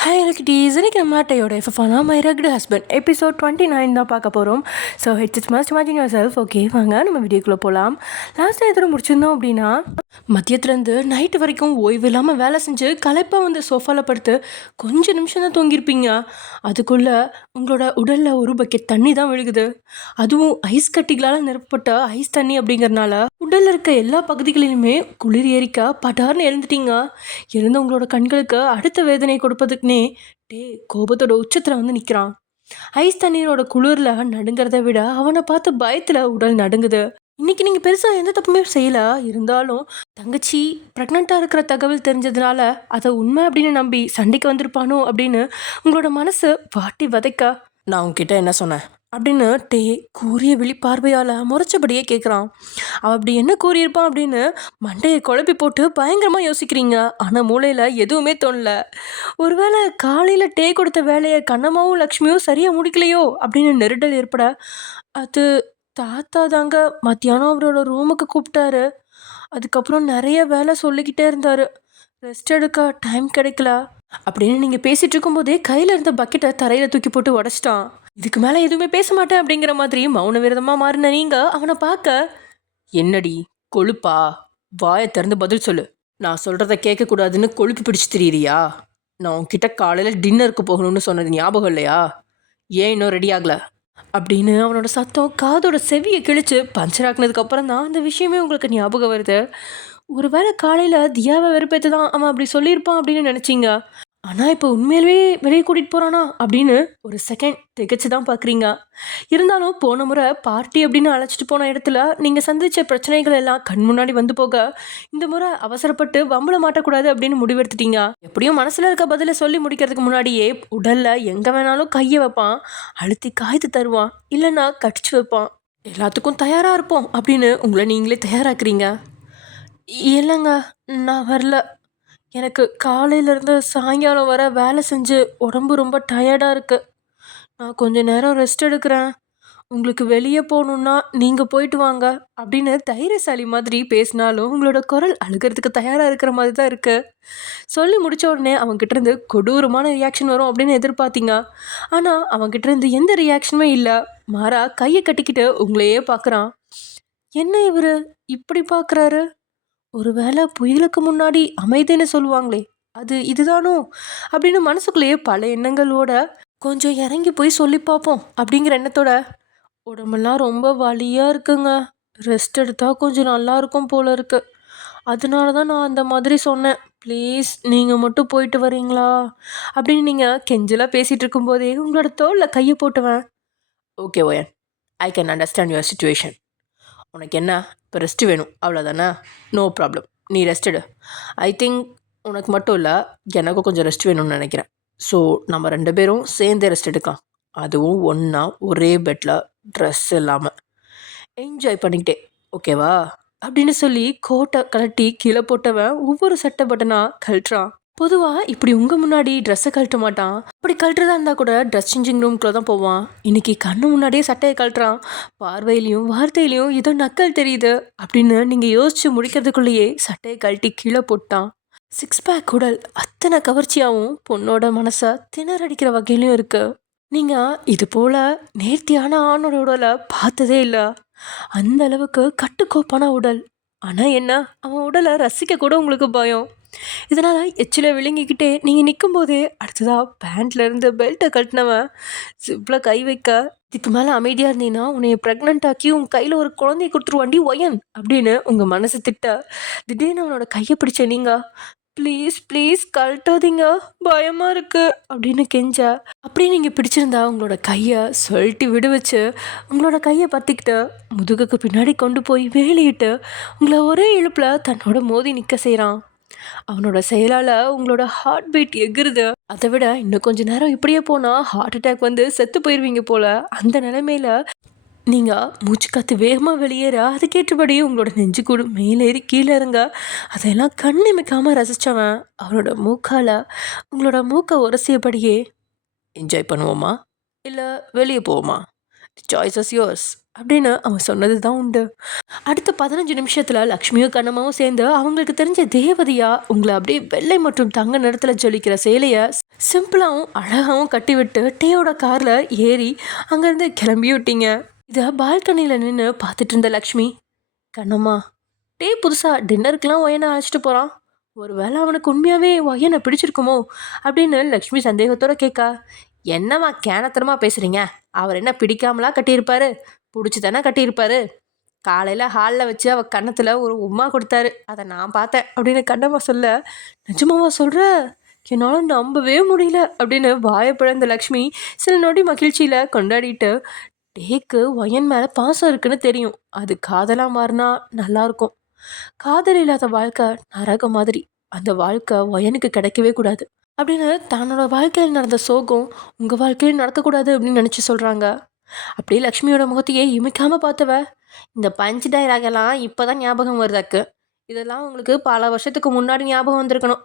Hi எலக்ட்ரீஸ், இன்னைக்கு நம்ம மாட்டையோட எஃப்எஃபானா my rugged husband episode 29 தான் பார்க்க போகிறோம். So it's must imagine your self. Okay, வாங்க நம்ம வீடியோக்குள்ளே போகலாம். லாஸ்ட் எத்தனை முடிச்சிருந்தோம் அப்படின்னா, மதியத்துலேருந்து நைட்டு வரைக்கும் ஓய்வு இல்லாமல் வேலை செஞ்சு களைப்பாக வந்து சோஃபாவில் படுத்து கொஞ்சம் நிமிஷம் தான் தூங்கியிருப்பீங்க. அதுக்குள்ளே உங்களோட உடலில் ஒரு பக்கெட் தண்ணி தான் விழுகுது. அதுவும் ஐஸ் கட்டிகளால் நிரப்பப்பட்ட ஐஸ் தண்ணி அப்படிங்கிறனால உடலில் இருக்க எல்லா பகுதிகளிலுமே குளிர் ஏறிக்க படார்னு எழுந்துட்டீங்க. எழுந்து உங்களோட கண்களுக்கு அடுத்த வேதனை கொடுப்பதுக்குனே கோபத்தோட உச்சத்தில் வந்து நிற்கிறான். ஐஸ் தண்ணீரோட குளிரில் நடுங்கிறத விட அவனை பார்த்து பயத்தில் உடல் நடுங்குது. இன்னைக்கு நீங்கள் பெருசாக எந்த தப்புமே செய்யல, இருந்தாலும் தங்கச்சி ப்ரெக்னெண்ட்டாக இருக்கிற தகவல் தெரிஞ்சதுனால அதை உண்மை அப்படின்னு நம்பி சண்டைக்கு வந்திருப்பானோ அப்படின்னு உங்களோட மனசு வாட்டி வதைக்க, நான் உங்ககிட்ட என்ன சொன்னேன் அப்படின்னு கூறிய விழிப்பார்வையால் முறைச்சபடியே கேட்குறான். அவன் அப்படி என்ன கூறியிருப்பான் அப்படின்னு மண்டையை குழப்பி போட்டு பயங்கரமாக யோசிக்கிறீங்க. ஆனால் மூளையில் எதுவுமே தோணல. ஒருவேளை காலையில் கொடுத்த வேலையை கண்ணம்மாவும் லக்ஷ்மியும் சரியாக முடிக்கலையோ அப்படின்னு நெருடல் ஏற்பட, அது தாத்தா தாங்க மத்தியானம் அவரோட ரூமுக்கு கூப்பிட்டாரு. அதுக்கப்புறம் நிறைய வேலை சொல்லிக்கிட்டே இருந்தார். ரெஸ்ட் எடுக்க டைம் கிடைக்கல அப்படின்னு நீங்கள் பேசிகிட்டு இருக்கும்போதே கையில் இருந்த பக்கெட்டை தரையில் தூக்கி போட்டு உடச்சிட்டான். இதுக்கு மேலே எதுவுமே பேச மாட்டேன் அப்படிங்கிற மாதிரி மௌன விரதமாக மாறின நீங்கள் அவனை பார்க்க, என்னடி கொழுப்பா, வாயை திறந்து பதில் சொல்லு, நான் சொல்கிறத கேட்கக்கூடாதுன்னு கொழுப்பு பிடிச்சி திரியிறியா? நான் உன்கிட்ட காலையில் டின்னருக்கு போகணும்னு சொன்னது ஞாபகம் இல்லையா? ஏன் இன்னும் ரெடி ஆகலை அப்படின்னு அவனோட சத்தம் காதோட செவியை கிழிச்சு பஞ்சர் ஆக்குனதுக்கு அப்புறம் தான் அந்த விஷயமே உங்களுக்கு ஞாபகம் வருது. ஒருவேளை காலையில் தியாவை வெறுப்பேற்று தான் அவன் அப்படி சொல்லியிருப்பான் அப்படின்னு நினச்சிங்க. ஆனால் இப்போ உண்மையிலே வெளியே கூட்டிகிட்டு போகிறானா அப்படின்னு ஒரு செகண்ட் திகச்சு தான் பார்க்குறீங்க. இருந்தாலும் போன முறை பார்ட்டி அப்படின்னு அழைச்சிட்டு போன இடத்துல நீங்கள் சந்தித்த பிரச்சனைகள் எல்லாம் கண் முன்னாடி வந்து போக, இந்த முறை அவசரப்பட்டு வம்பளை மாட்டக்கூடாது அப்படின்னு முடிவெடுத்துட்டீங்க. எப்படியும் மனசில் இருக்க பதிலை சொல்லி முடிக்கிறதுக்கு முன்னாடியே உடலில் எங்கே வேணாலும் கையை வைப்பான், அழுத்தி காய்த்து தருவான், இல்லைன்னா கடிச்சு வைப்பான். எல்லாத்துக்கும் தயாராக இருப்போம் அப்படின்னு உங்களை நீங்களே தயாராக்குறீங்க. இல்லைங்க, நான் வரல. எனக்கு காலையிலேருந்து சாயங்காலம் வர வேலை செஞ்சு உடம்பு ரொம்ப டயர்டாக இருக்குது. நான் கொஞ்ச நேரம் ரெஸ்ட் எடுக்கிறேன். உங்களுக்கு வெளியே போகணுன்னா நீங்கள் போயிட்டு வாங்க அப்படின்னு தைரியசாலி மாதிரி பேசினாலும் உங்களோட குரல் அழுகிறதுக்கு தயாராக இருக்கிற மாதிரி தான் இருக்குது. சொல்லி முடித்த உடனே அவங்ககிட்டேருந்து கொடூரமான ரியாக்ஷன் வரும் அப்படின்னு எதிர்பார்த்தீங்க. ஆனால் அவங்ககிட்டேருந்து எந்த ரியாக்ஷனுமே இல்லை. மாறா கையை கட்டிக்கிட்டு உங்களையே பார்க்குறான். என்ன இவர் இப்படி பார்க்குறாரு? ஒருவேளை புயலுக்கு முன்னாடி அமைதின்னு சொல்லுவாங்களே, அது இதுதானோ அப்படின்னு மனசுக்குள்ளேயே பல எண்ணங்களோட கொஞ்சம் இறங்கி போய் சொல்லி பார்ப்போம் அப்படிங்கிற எண்ணத்தோட, உடம்பெல்லாம் ரொம்ப வலியாக இருக்குங்க, ரெஸ்ட் எடுத்தால் கொஞ்சம் நல்லா இருக்கும் போல இருக்கு, அதனால தான் நான் அந்த மாதிரி சொன்னேன், ப்ளீஸ் நீங்கள் மட்டும் போயிட்டு வரீங்களா அப்படின்னு நீங்கள் கெஞ்சலாக பேசிகிட்டு இருக்கும்போதே உங்களோட தோளில் கையை போட்டுவேன். ஓகே ஓயன், I can understand your situation. உனக்கு என்ன இப்போ ரெஸ்ட்டு வேணும் அவ்வளோதானே? நோ ப்ராப்ளம், நீ ரெஸ்ட் எடு. ஐ திங்க் உனக்கு மட்டும் இல்லை, எனக்கும் கொஞ்சம் ரெஸ்ட் வேணும்னு நினைக்கிறேன். ஸோ நம்ம 2 பேரும் சேர்ந்தே ரெஸ்ட் எடுக்கலாம், அதுவும் ஒன்றா ஒரே பெட்டில் ட்ரெஸ் இல்லாமல் என்ஜாய் பண்ணிக்கிட்டே, ஓகேவா அப்படின்னு சொல்லி கோட்டை கழட்டி கீழே போட்டவன் ஒவ்வொரு சட்டை பட்டனாக கழட்டுறான். பொதுவாக இப்படி உங்கள் முன்னாடி ட்ரெஸ்ஸை கழட்ட மாட்டான். அப்படி கழட்டுறதா இருந்தால் கூட ட்ரெஸ் சேஞ்சிங் ரூம்குள்ளே தான் போவான். இன்னைக்கு கண்ணு முன்னாடியே சட்டையை கழட்டுறான். பார்வையிலையும் வார்த்தையிலையும் ஏதோ நக்கல் தெரியுது அப்படின்னு நீங்கள் யோசிச்சு முடிக்கிறதுக்குள்ளேயே சட்டையை கழட்டி கீழே போட்டான். 6 பேக் உடல் அத்தனை கவர்ச்சியாகவும் பொண்ணோட மனசை திணறடிக்கிற வகையிலையும் இருக்கு. நீங்கள் இது போல் நேர்த்தியான ஆணோட உடலை பார்த்ததே இல்லை. அந்த அளவுக்கு கட்டுக்கோப்பான உடல். ஆனால் என்ன, அவன் உடலை ரசிக்க கூட உங்களுக்கு பயம். இதனால் எச்சில விழுங்கிக்கிட்டே நீங்கள் நிற்கும் போதே அடுத்ததாக பேண்ட்லேருந்து பெல்ட்டை கட்டினவன் சிப்பில் கை வைக்க, இதுக்கு மேலே அமைதியாக இருந்தீங்கன்னா உன்னை ப்ரெக்னென்ட் ஆக்கி உன் கையில் ஒரு குழந்தைய கொடுத்துருவாண்டி ஒயன் அப்படின்னு உங்கள் மனசு திட்ட, திடீர்னு அவனோட கையை பிடிச்ச நீங்கள், ப்ளீஸ் ப்ளீஸ் கழட்டாதீங்க, பயமாக இருக்குது அப்படின்னு கெஞ்ச, அப்படியே நீங்கள் பிடிச்சிருந்தா உங்களோட கையை சொல்லிட்டு விடு வச்சு உங்களோட கையை பற்றிக்கிட்டு முதுகுக்கு பின்னாடி கொண்டு போய் வேலையிட்டு உங்களை ஒரே இழுப்பில் தன்னோட மோதி நிற்க செய்கிறான். அவனோட செயலால் உங்களோட ஹார்ட் பீட் எகிருது. அதை விட இன்னும் கொஞ்சம் நேரம் இப்படியே போனால் ஹார்ட் அட்டாக் வந்து செத்து போயிடுவீங்க போல். அந்த நிலைமையில் நீங்கள் மூச்சு காற்று வேகமாக வெளியேற அதுக்கேற்றபடி உங்களோட நெஞ்சு கூடு மேலேறி கீழே இருங்க. அதையெல்லாம் கண்ணிமைக்காமல் ரசித்தவன் அவனோட மூக்கால் உங்களோட மூக்கை உரசியபடியே, என்ஜாய் பண்ணுவோமா இல்லை வெளியே போவோமா, தி சாய்ஸ் இஸ் யோர்ஸ் அப்படின்னு அவன் சொன்னது தான் உண்டு. அடுத்த 15 நிமிஷத்தில் லக்ஷ்மியும் கண்ணம்மாவும் சேர்ந்து அவங்களுக்கு தெரிஞ்ச தேவதையா உங்களை அப்படியே வெள்ளை மற்றும் தங்க நிறத்தில் ஜொலிக்கிற சேலையை சிம்பிளாகவும் அழகாகவும் கட்டிவிட்டு டேயோட காரில் ஏறி அங்கேருந்து கிளம்பி விட்டீங்க. இதை பால்கனியில் நின்று பார்த்துட்டு இருந்த லக்ஷ்மி, கண்ணம்மா, டே புதுசாக டின்னருக்கெலாம் ஒயனை அழைச்சிட்டு போகிறான், ஒரு வேளை அவனுக்கு உண்மையாகவே ஒயனை பிடிச்சிருக்குமோ அப்படின்னு லக்ஷ்மி சந்தேகத்தோட கேட்கா. என்னம்மா கேனத்தனமாக பேசுகிறீங்க, அவர் என்ன பிடிக்காமலா கட்டியிருப்பாரு, பிடிச்சி தானே கட்டியிருப்பாரு. காலையில் ஹாலில் வச்சு அவள் கன்னத்தில் ஒரு உமா கொடுத்தாரு, அதை நான் பார்த்தேன் அப்படின்னு கண்ணம்மா சொல்ல, நிஜமாவா சொல்கிற, என்னால் நம்பவே முடியல அப்படின்னு வாயப்பிழந்த லக்ஷ்மி சில நொடி மகிழ்ச்சியில் கொண்டாடிட்டு, டேக்கு ஒயன் மேலே பாசம் இருக்குன்னு தெரியும், அது காதலாக மாறினா நல்லாயிருக்கும். காதல் இல்லாத வாழ்க்கை நரகம் மாதிரி, அந்த வாழ்க்கை ஒயனுக்கு கிடைக்கவே கூடாது அப்படின்னு தன்னோட வாழ்க்கையில் நடந்த சோகம் உங்கள் வாழ்க்கையில் நடக்கக்கூடாது அப்படின்னு நினச்சி சொல்கிறாங்க. அப்படியே லக்ஷ்மியோட முகத்தையே இமைக்காமல் பார்த்தவ, இந்த பஞ்ச் டைலாகெல்லாம் இப்போ தான் ஞாபகம் வருதாக்கு, இதெல்லாம் உங்களுக்கு பல வருஷத்துக்கு முன்னாடி ஞாபகம் வந்திருக்கணும்.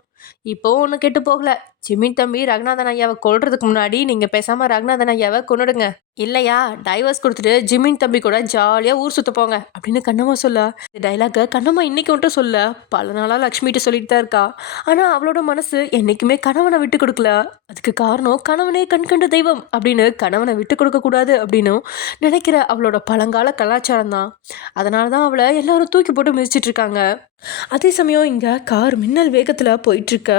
இப்போவும் ஒன்றும் கெட்டு போகல. ஜிமின் தம்பி ரகுநாதன் ஐயாவை கொல்றதுக்கு முன்னாடி நீங்கள் பேசாமல் ரகுநாதன் ஐயாவை கொன்னுடுங்க, இல்லையா டைவர்ஸ் கொடுத்துட்டு ஜிமின் தம்பி கூட ஜாலியாக ஊர் சுற்ற போங்க அப்படின்னு கண்ணம்மா சொல்ல, இந்த டைலாக்கை கண்ணம்மா இன்னைக்கு மட்டும் சொல்ல பல நாளாக லக்ஷ்மிகிட்ட சொல்லிட்டு தான் இருக்கா. ஆனால் அவளோட மனசு என்றைக்குமே கணவனை விட்டு கொடுக்கல. அதுக்கு காரணம் கணவனே கண்கண்ட தெய்வம் அப்படின்னு கணவனை விட்டு கொடுக்கக்கூடாது அப்படின்னு நினைக்கிற அவளோட பழங்கால கலாச்சாரம் தான். அதனால தான் அவளை எல்லாரும் தூக்கி போட்டு மிதிச்சிட்டு இருக்காங்க. அதே சமயம் இங்கே கார் மின்னல் வேகத்தில் போயிட்டுருக்க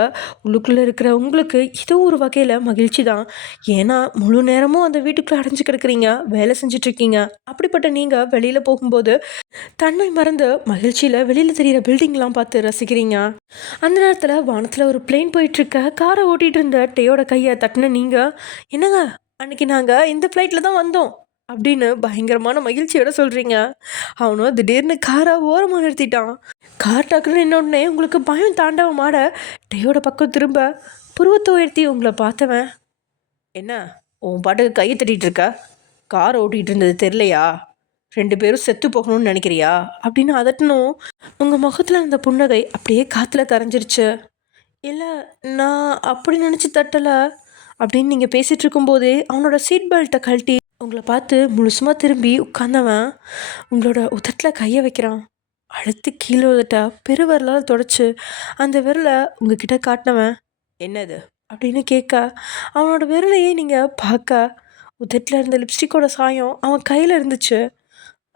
உள்ளுக்குள்ளே இருக்கிற உங்களுக்கு ஏதோ ஒரு வகையில் மகிழ்ச்சி தான். ஏன்னா முழு நேரமும் அந்த வீட்டுக்குள்ளே அடைஞ்சு கிடக்குறீங்க, வேலை செஞ்சிட்ருக்கீங்க. அப்படிப்பட்ட நீங்கள் வெளியில் போகும்போது தன்னை மறந்து மகிழ்ச்சியில் வெளியில் தெரிகிற பில்டிங்லாம் பார்த்து ரசிக்கிறீங்க. அந்த நேரத்தில் வானத்தில் ஒரு பிளேன் போயிட்டுருக்க காரை ஓட்டிகிட்டு இருந்த டேயோட கையை தட்டின நீங்கள், என்னங்க அன்றைக்கி நாங்கள் இந்த ஃப்ளைட்டில் தான் வந்தோம் அப்படின்னு பயங்கரமான மகிழ்ச்சியோட சொல்கிறீங்க. அவனும் திடீர்னு காரை ஓரமாக நிறுத்திட்டான். கார் டக்குன்னு நின்னோடனே உங்களுக்கு பயம் தாண்டவமாட டேயோட பக்கம் திரும்ப புருவத்தை உயர்த்தி உங்களை பார்த்தவன், என்ன உன் பாட்டுக்கு கையை தட்டிகிட்டு இருக்க, கார் ஓட்டிகிட்டு இருந்தது தெரிலையா, 2 பேரும் செத்து போகணும்னு நினைக்கிறியா அப்படின்னு அதட்டணும். உங்கள் முகத்தில் இருந்த புன்னகை அப்படியே காற்றுல கரைஞ்சிருச்சு. இல்லை, நான் அப்படி நினச்சி தட்டலை அப்படின்னு நீங்கள் பேசிகிட்டு இருக்கும்போதே அவனோட சீட் பெல்ட்டை கழட்டி உங்களை பார்த்து முழுசுமாக திரும்பி உட்காந்தவன் உங்களோட உதட்டில் கையை வைக்கிறான். அழுத்து கீழே உதட்டா பெருவரலால் தொடச்சி அந்த விரலை உங்ககிட்ட காட்டினவன், என்னது அப்படின்னு கேட்க அவனோட விரலையே நீங்கள் பார்க்க உதட்டில் இருந்த லிப்ஸ்டிக்கோட சாயம் அவன் கையில் இருந்துச்சு.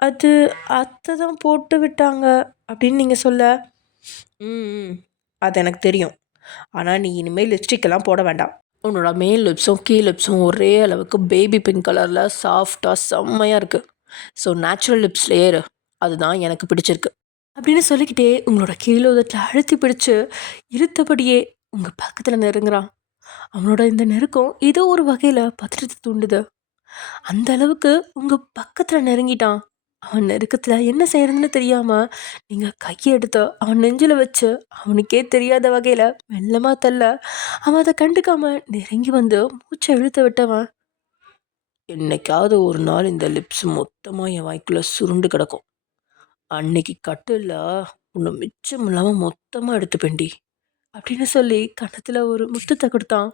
அது அத்தை தான் போட்டு விட்டாங்க அப்படின்னு நீங்கள் சொல்ல, அது எனக்கு தெரியும், ஆனால் நீ இனிமேல் லிப்ஸ்டிக்கெல்லாம் போட வேண்டாம், உன்னோட மேல் லிப்ஸும் கீழ் லிப்ஸும் ஒரே அளவுக்கு பேபி பிங்க் கலரில் சாஃப்டாக செம்மையாக இருக்குது, ஸோ நேச்சுரல் லிப்ஸ்லேயே இரு, அதுதான் எனக்கு பிடிச்சிருக்கு அப்படின்னு சொல்லிக்கிட்டே உங்களோட கீழே உதட்டில் அழுத்தி பிடிச்சு இழுத்தபடியே உங்கள் பக்கத்தில் நெருங்குறான். அவனோட இந்த நெருக்கம் ஏதோ ஒரு வகையில் பத்திரத்தை தூண்டுது. அந்த அளவுக்கு உங்கள் பக்கத்தில் நெருங்கிட்டான். அவன் நெருக்கத்தில் என்ன செய்யறதுன்னு தெரியாமல் நீங்கள் கையை எடுத்து அவன் நெஞ்சில் வச்சு அவனுக்கே தெரியாத வகையில் மெல்லமாக தள்ள அவன் அதை கண்டுக்காமல் நெருங்கி வந்து மூச்சை இழுத்து விட்டவன், என்னைக்காவது ஒரு நாள் இந்த லிப்ஸ் மொத்தமாக என் வாய்க்குள்ளே சுருண்டு கிடக்கும், அன்னைக்கு கட்டில் உன்னை மிச்சம் இல்லாமல் மொத்தமாக எடுத்துப்பேண்டி அப்படின்னு சொல்லி கன்னத்தில் ஒரு முத்தத்தை கொடுத்தான்.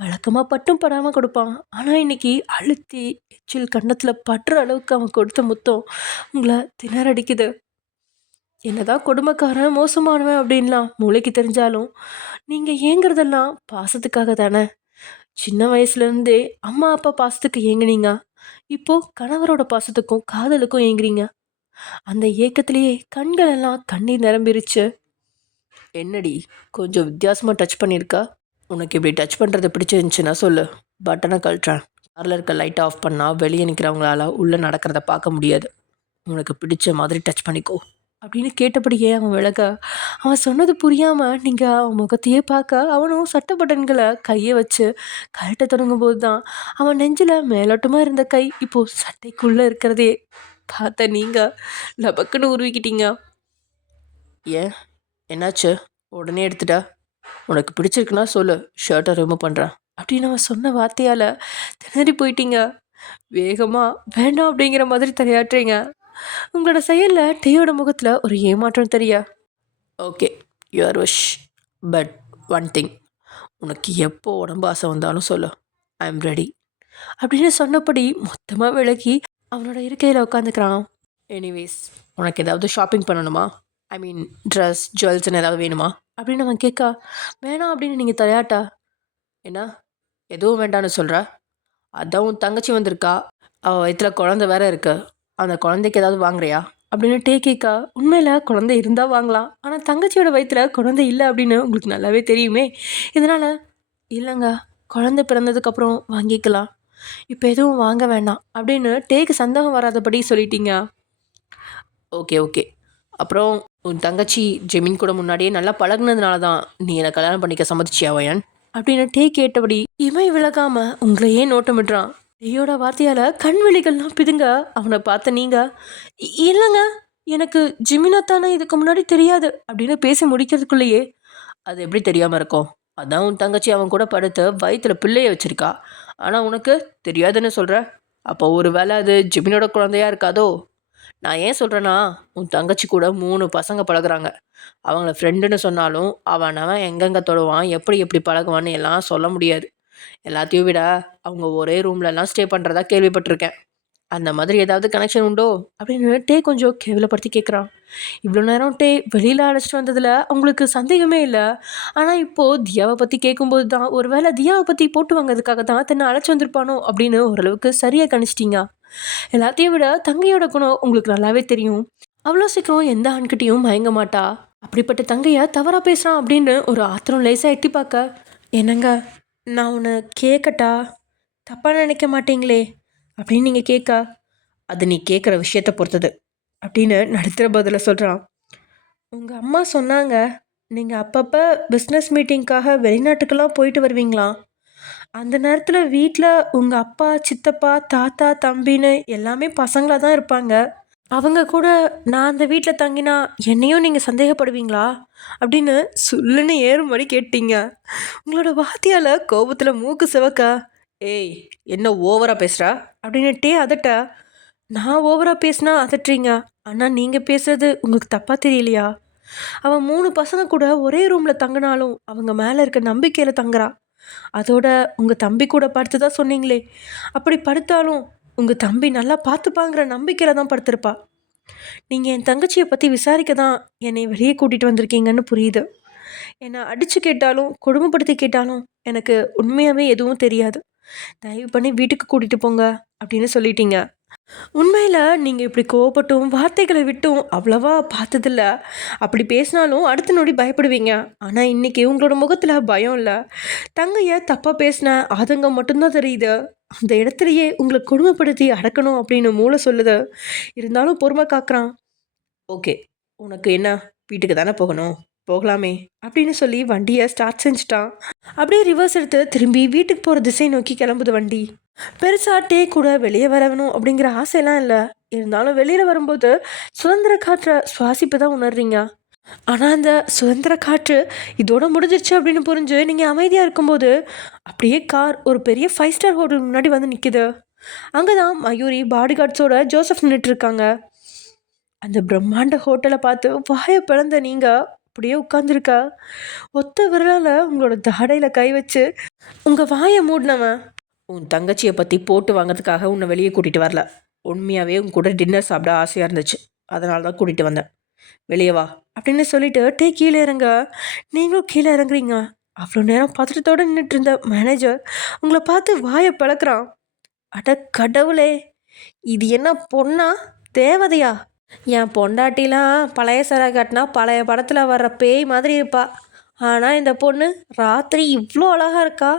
வழக்கமாக பட்டும் படாமல் கொடுப்பான், ஆனால் இன்னைக்கு அழுத்தி எச்சில் கன்னத்தில் படுற அளவுக்கு அவன் கொடுத்த முத்தம் உங்களை திணறடிக்குது. என்னதான் கொடுமைக்காரன் மோசமானவன் அப்படின்லாம் மூளைக்கு தெரிஞ்சாலும் நீங்கள் ஏங்குறதெல்லாம் பாசத்துக்காக தானே. சின்ன வயசுலேருந்தே அம்மா அப்பா பாசத்துக்கு ஏங்குனீங்க, இப்போது கணவரோட பாசத்துக்கும் காதலுக்கும் ஏங்குறீங்க. அந்த ஏக்கத்திலேயே கண்கள் எல்லாம் கண்ணீர் நிரம்பிருச்சு. என்னடி கொஞ்சம் வித்தியாசமாக டச் பண்ணியிருக்கா, உனக்கு இப்படி டச் பண்ணுறது பிடிச்சிருந்துச்சுன்னா சொல்லு, பட்டனை கழட்டுறேன். காரில் இருக்க லைட் ஆஃப் பண்ணால் வெளியே நிற்கிறவங்களால உள்ளே நடக்கிறத பார்க்க முடியாது, உனக்கு பிடிச்ச மாதிரி டச் பண்ணிக்கோ அப்படின்னு கேட்டபடியே அவன் விலக. அவன் சொன்னது புரியாமல் நீங்கள் அவன் முகத்தையே பார்க்க அவனும் சட்ட பட்டன்களை கையை வச்சு கழட்ட தொடங்கும் போது தான் அவன் நெஞ்சில் மேலோட்டமாக இருந்த கை இப்போது சட்டைக்குள்ளே இருக்கிறதே பார்த்த நீங்கள் லபக்குன்னு உருவிக்கிட்டீங்க. ஏன் என்னாச்சு, உடனே எடுத்துட்டா, உனக்கு பிடிச்சிருக்குன்னா சொல்லு, ஷர்ட்டை ரிமூவ் பண்ணுறேன் அப்படின்னு அவன் சொன்ன வார்த்தையால் திணறி போயிட்டீங்க. வேகமாக வேண்டாம் அப்படிங்கிற மாதிரி தலையாட்டுறீங்க. உங்களோட செயலில் டேயோட முகத்தில் ஒரு ஏமாற்றம் தெரிய, okay your wish, but one thing, உனக்கு எப்போ உடம்பு ஆசை வந்தாலும் சொல்லு, ஐ எம் ரெடி அப்படின்னு சொன்னபடி மொத்தமாக விலகி அவனோட இருக்கையில் உட்காந்துக்கிறான். எனிவேஸ், உனக்கு ஏதாவது ஷாப்பிங் பண்ணணுமா? ஐ மீன் ட்ரெஸ் ஜுவல்ஸ்ன்னு ஏதாவது வேணுமா அப்படின்னு அவன் கேட்கா. வேணாம் அப்படின்னு நீங்கள் தலையாட்டா. என்ன எதுவும் வேண்டான்னு சொல்கிற? அதான் உன் தங்கச்சி வந்திருக்கா, அவள் வயிற்றில் குழந்தை வேற இருக்கு, அந்த குழந்தைக்கு ஏதாவது வாங்குறியா அப்படின்னு கேட்கா. உண்மையில் குழந்தை இருந்தால் வாங்கலாம், ஆனால் தங்கச்சியோட வயிற்றில் குழந்தை இல்லை அப்படின்னு உங்களுக்கு நல்லாவே தெரியுமே. இதனால் இல்லைங்க, குழந்தை பிறந்ததுக்கப்புறம் வாங்கிக்கலாம், இப்போ எதுவும் வாங்க வேண்டாம் அப்படின்னு டேக்கு சந்தேகம் வராதபடி சொல்லிட்டீங்க. ஓகே ஓகே, அப்புறம் உன் தங்கச்சி ஜெமின் கூட முன்னாடியே நல்லா பழகுனதுனால தான் நீ என்னை கல்யாணம் பண்ணிக்க சம்மதிச்சியா வயன் அப்படின்னு டே கேட்டபடி இமை விலகாம உங்களையே நோட்டமிடுறான். டேயோட வார்த்தையால் கண் விழிகள்லாம் பிதுங்க. அவனை பார்த்த நீங்க, இல்லைங்க எனக்கு ஜிமினா தானே இதுக்கு முன்னாடி தெரியாது அப்படின்னு பேசி முடிக்கிறதுக்குள்ளேயே, அது எப்படி தெரியாமல் இருக்கும்? அதான் உன் தங்கச்சி அவன் கூட படுத்து வயிற்றுல பிள்ளைய வச்சிருக்கா, ஆனால் உனக்கு தெரியாதுன்னு சொல்கிற. அப்போ ஒரு வேளை அது ஜிமினோட குழந்தையா இருக்காதோ? நான் ஏன் சொல்கிறேன்னா, உன் தங்கச்சி கூட 3 பசங்க பழகுறாங்க. அவங்கள ஃப்ரெண்டுன்னு சொன்னாலும் அவன் எங்கெங்கே தொடுவான், எப்படி எப்படி பழகுவான்னு எல்லாம் சொல்ல முடியாது. எல்லாத்தையும் விட அவங்க ஒரே ரூம்லலாம் ஸ்டே பண்ணுறதா கேள்விப்பட்டிருக்கேன். அந்த மாதிரி ஏதாவது கனெக்ஷன் உண்டோ அப்படின்னு டே கொஞ்சம் கேவலப்படுத்தி கேட்குறான். இவ்வளோ நேரம் டே வெளியில் அழைச்சிட்டு வந்ததில் அவங்களுக்கு சந்தேகமே இல்லை. ஆனால் இப்போது தியாவை பற்றி கேட்கும்போது தான் ஒரு வேளை தியாவை பற்றி போட்டு வாங்கிறதுக்காக தான் தன்னை அழைச்சி வந்திருப்பானோ அப்படின்னு ஓரளவுக்கு சரியாக கணிச்சிட்டிங்க. எல்லாத்தையும் விட தங்கையோட குணம் உங்களுக்கு நல்லாவே தெரியும். அவ்வளோ சீக்கிரம் எந்த ஆண்கிட்டையும் மயங்க மாட்டா. அப்படிப்பட்ட தங்கையை தவறாக பேசுகிறான் அப்படின்னு ஒரு ஆத்திரம் லேசாக எட்டி பார்க்க, என்னங்க நான் உன்னை கேட்கட்டா, தப்பாக நினைக்க மாட்டீங்களே அப்படின்னு நீங்கள் கேட்க, அது நீ கேட்குற விஷயத்தை பொறுத்தது அப்படின்னு நடுத்துகிற பதில் சொல்கிறான். உங்கள் அம்மா சொன்னாங்க நீங்கள் அப்பப்போ பிஸ்னஸ் மீட்டிங்க்காக வெளிநாட்டுக்கெல்லாம் போயிட்டு வருவீங்களாம். அந்த நேரத்தில் வீட்டில் உங்கள் அப்பா சித்தப்பா தாத்தா தம்பின்னு எல்லாமே பசங்களாக தான் இருப்பாங்க. அவங்க கூட நான் அந்த வீட்டில் தங்கினா என்னையும் நீங்கள் சந்தேகப்படுவீங்களா அப்படின்னு சொல்லுன்னு ஏறும்படி கேட்டீங்க. உங்களோட வார்த்தையால் கோபத்தில் மூக்கு சிவக்கா, ஏய் என்ன ஓவராக பேசுகிறா அப்படின்னு டே அதட்ட. நான் ஓவராக பேசினா அதட்டுறீங்க, ஆனால் நீங்கள் பேசுறது உங்களுக்கு தப்பாக தெரியலையா? அவன் 3 பசங்க கூட ஒரே ரூமில் தங்கினாலும் அவங்க மேலே இருக்க நம்பிக்கையில் தங்குறா. அதோட உங்கள் தம்பி கூட படுத்து தான் சொன்னீங்களே, அப்படி படுத்தாலும் உங்கள் தம்பி நல்லா பார்த்துப்பாங்கிற நம்பிக்கையில் தான் படுத்திருப்பா. நீங்கள் என் தங்கச்சியை பற்றி விசாரிக்க தான் என்னை வெளியே கூட்டிகிட்டு வந்திருக்கீங்கன்னு புரியுது. என்னை அடித்து கேட்டாலும் கொடுமைப்படுத்தி கேட்டாலும் எனக்கு உண்மையாகவே எதுவும் தெரியாது. தயவு பண்ணி வீட்டுக்கு கூட்டிகிட்டு போங்க அப்படின்னு சொல்லிட்டீங்க. உண்மையில் நீங்கள் இப்படி கோவப்பட்டும் வார்த்தைகளை விட்டும் அவ்வளவா பார்த்ததில்ல. அப்படி பேசினாலும் அடுத்த நொடி பயப்படுவீங்க. ஆனால் இன்றைக்கி உங்களோட முகத்தில் பயம் இல்லை, தங்கையை தப்பாக பேசின ஆதங்கம் மட்டும்தான் தெரியுது. அந்த இடத்துலையே உங்களை கொடுமைப்படுத்தி அடக்கணும் அப்படின்னு மூளை சொல்லுது. இருந்தாலும் பொறுமை காக்குறான். ஓகே, உனக்கு என்ன, வீட்டுக்கு தானே போகணும், போகலாமே அப்படின்னு சொல்லி வண்டியை ஸ்டார்ட் செஞ்சுட்டான். அப்படியே ரிவர்ஸ் எடுத்து திரும்பி வீட்டுக்கு போகிற திசை நோக்கி கிளம்புது வண்டி. பெருசாக டே கூட வெளியே வரணும் அப்படிங்கிற ஆசையெல்லாம் இல்லை. இருந்தாலும் வெளியில் வரும்போது சுதந்திர காற்றை சுவாசிப்பு தான் உணர்றீங்க. ஆனால் அந்த சுதந்திர காற்று இதோட முடிஞ்சிருச்சு அப்படின்னு புரிஞ்சு நீங்கள் அமைதியாக இருக்கும்போது அப்படியே கார் ஒரு பெரிய 5 ஸ்டார் ஹோட்டல் முன்னாடி வந்து நிற்கிது. அங்கே தான் மயூரி பாடி கார்ட்ஸோட ஜோசப் நின்றுட்டுருக்காங்க. அந்த பிரம்மாண்ட ஹோட்டலை பார்த்து வாயை பிளந்த நீங்கள் அப்படியே உட்காந்துருக்க. ஒத்த விரலால் உங்களோட தாடையில் கை வச்சு உங்கள் வாயை மூடினவன் உன் தங்கச்சியை பற்றி போட்டு வாங்கிறதுக்காக உன்னை வெளியே கூட்டிகிட்டு வரல. உண்மையாகவே உன் கூட டின்னர் சாப்பிட ஆசையாக இருந்துச்சு, அதனால தான் கூட்டிகிட்டு வந்தேன். வெளியே வா அப்படின்னு சொல்லிட்டு டே கீழே இறங்க. நீங்களும் கீழே இறங்குறீங்க. அவ்வளோ நேரம் பதட்டத்தோடு நின்றுட்டு இருந்த மேனேஜர் உங்களை பார்த்து வாயை பழக்கிறான். அட கடவுளே, இது என்ன பொண்ணா தேவதையா? என் பொண்டாட்டிலாம் பழைய சரா காட்டினா பழைய படத்தில் வர்ற பேய் மாதிரி இருப்பா. ஆனால் இந்த பொண்ணு ராத்திரி இவ்வளோ அழகாக இருக்கா.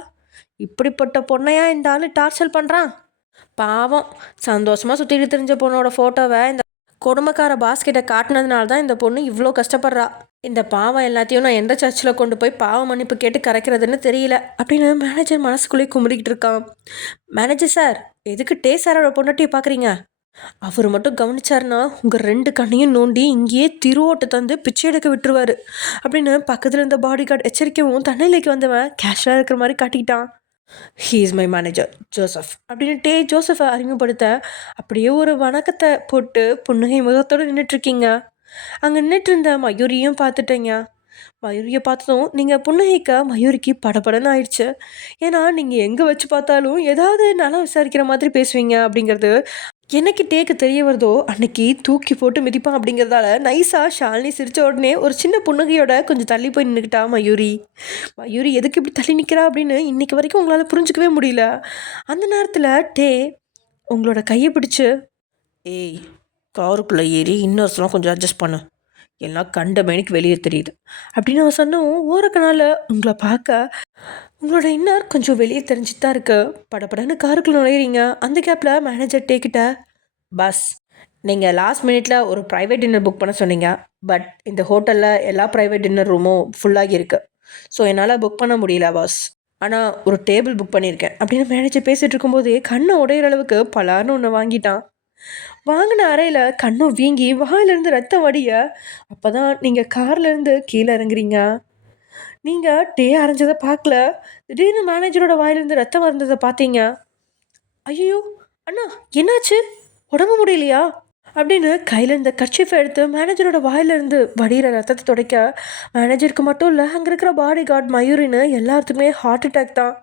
இப்படிப்பட்ட பொண்ணையா இந்த ஆள் டார்ச்சர் பண்ணுறான்? பாவம், சந்தோஷமாக சுற்றிட்டு தெரிஞ்ச பொண்ணோட ஃபோட்டோவை இந்த கொடுமைக்கார பாஸ்கிட்ட காட்டினதுனால தான் இந்த பொண்ணு இவ்வளோ கஷ்டப்படுறா. இந்த பாவம் எல்லாத்தையும் நான் எந்த சர்ச்சில் கொண்டு போய் பாவ மன்னிப்பு கேட்டு கரைக்கிறதுன்னு தெரியல அப்படின்னு மேனேஜர் மனசுக்குள்ளேயே கும்பிடிக்கிட்டு இருக்கான். மேனேஜர் சார், எதுக்கு டே சாரோட பொண்டாட்டியை பார்க்குறீங்க? அவர் மட்டும் கவனிச்சாருன்னா உங்கள் 2 கண்ணையும் நோண்டி இங்கேயே திருவோட்டை தந்து பிச்சை எடுக்க விட்டுருவார் அப்படின்னு பக்கத்தில் இருந்த பாடி கார்டு எச்சரிக்கவும் தண்ணிலைக்கு வந்தவன் கேஷுவலாக இருக்கிற மாதிரி காட்டிக்கிட்டான். He is my manager Joseph அப்படின்னு டே ஜோசஃபை அறிமுகப்படுத்த அப்படியே ஒரு வணக்கத்தை போட்டு புன்னகை முகத்தோடு நின்றுட்டுருக்கீங்க. அங்கே நின்றுட்டு இருந்த மயூரியும் பார்த்துட்டேங்க. மயூரியை பார்த்ததும் நீங்கள் புன்னகைக்க மயூரிக்கு படபடன்னு ஆயிடுச்சு. ஏன்னா நீங்கள் எங்கே வச்சு பார்த்தாலும் ஏதாவது நல்லா விசாரிக்கிற மாதிரி பேசுவீங்க அப்படிங்கிறது என்னைக்கு டேக்கு தெரிய வருதோ அன்னைக்கு தூக்கி போட்டு மிதிப்பான் அப்படிங்கிறதால நைஸாக ஷாலினி சிரித்த உடனே ஒரு சின்ன புன்னகையோட கொஞ்சம் தள்ளி போய் நின்றுக்கிட்டா மயூரி. மயூரி எதுக்கு இப்படி தள்ளி நிற்கிறா அப்படின்னு இன்னைக்கு வரைக்கும் உங்களால் புரிஞ்சிக்கவே முடியல. அந்த நேரத்தில் டே உங்களோட கையை பிடிச்சு, ஏய் காருக்குள்ளே ஏறி இன்னொருத்தலாம் கொஞ்சம் அட்ஜஸ்ட் பண்ணு, எல்லாம் கண்ட மேனிக்கு வெளியே தெரியுது அப்படின்னு அவன் சொன்னோம். ஓரக்கனால உங்களை பார்க்க உங்களோட இன்னர் கொஞ்சம் வெளியே தெரிஞ்சுட்டு தான் இருக்கு. படப்படன்னு காருக்குள்ள நுழையிறீங்க. அந்த கேப்பில் மேனேஜர் டேக்கிட்ட, பஸ் நீங்கள் லாஸ்ட் மினிட்ல ஒரு ப்ரைவேட் டின்னர் புக் பண்ண சொன்னீங்க. பட் இந்த ஹோட்டலில் எல்லா ப்ரைவேட் டின்னர் ரூமும் ஃபுல்லாகி இருக்கு. ஸோ என்னால் புக் பண்ண முடியல பாஸ். ஆனால் ஒரு டேபிள் புக் பண்ணியிருக்கேன் அப்படின்னு மேனேஜர் பேசிகிட்டு இருக்கும்போதே கண்ணை உடையிற அளவுக்கு பலார்னு ஒன்று வாங்கிட்டான். வாங்கின அறையில் கண்ணும் வீங்கி வாயிலிருந்து ரத்தம் வடிய அப்போ தான் நீங்கள் கார்லேருந்து கீழே இறங்குறீங்க. நீங்கள் டே அரைஞ்சதை பார்க்கல. திடீர்னு மேனேஜரோட வாயிலிருந்து ரத்தம் வந்ததை பார்த்தீங்க. ஐயோ அண்ணா என்னாச்சு, உடம்பு முடியலையா அப்படின்னு கையில் இருந்த கர்ச்சீஃபை எடுத்து மேனேஜரோட வாயிலிருந்து வடிகிற ரத்தத்தை துடைக்க, மேனேஜருக்கு மட்டும் இல்லை அங்கே இருக்கிற பாடி கார்டு மயூரின்னு எல்லாத்துக்குமே ஹார்ட் அட்டாக் தான்.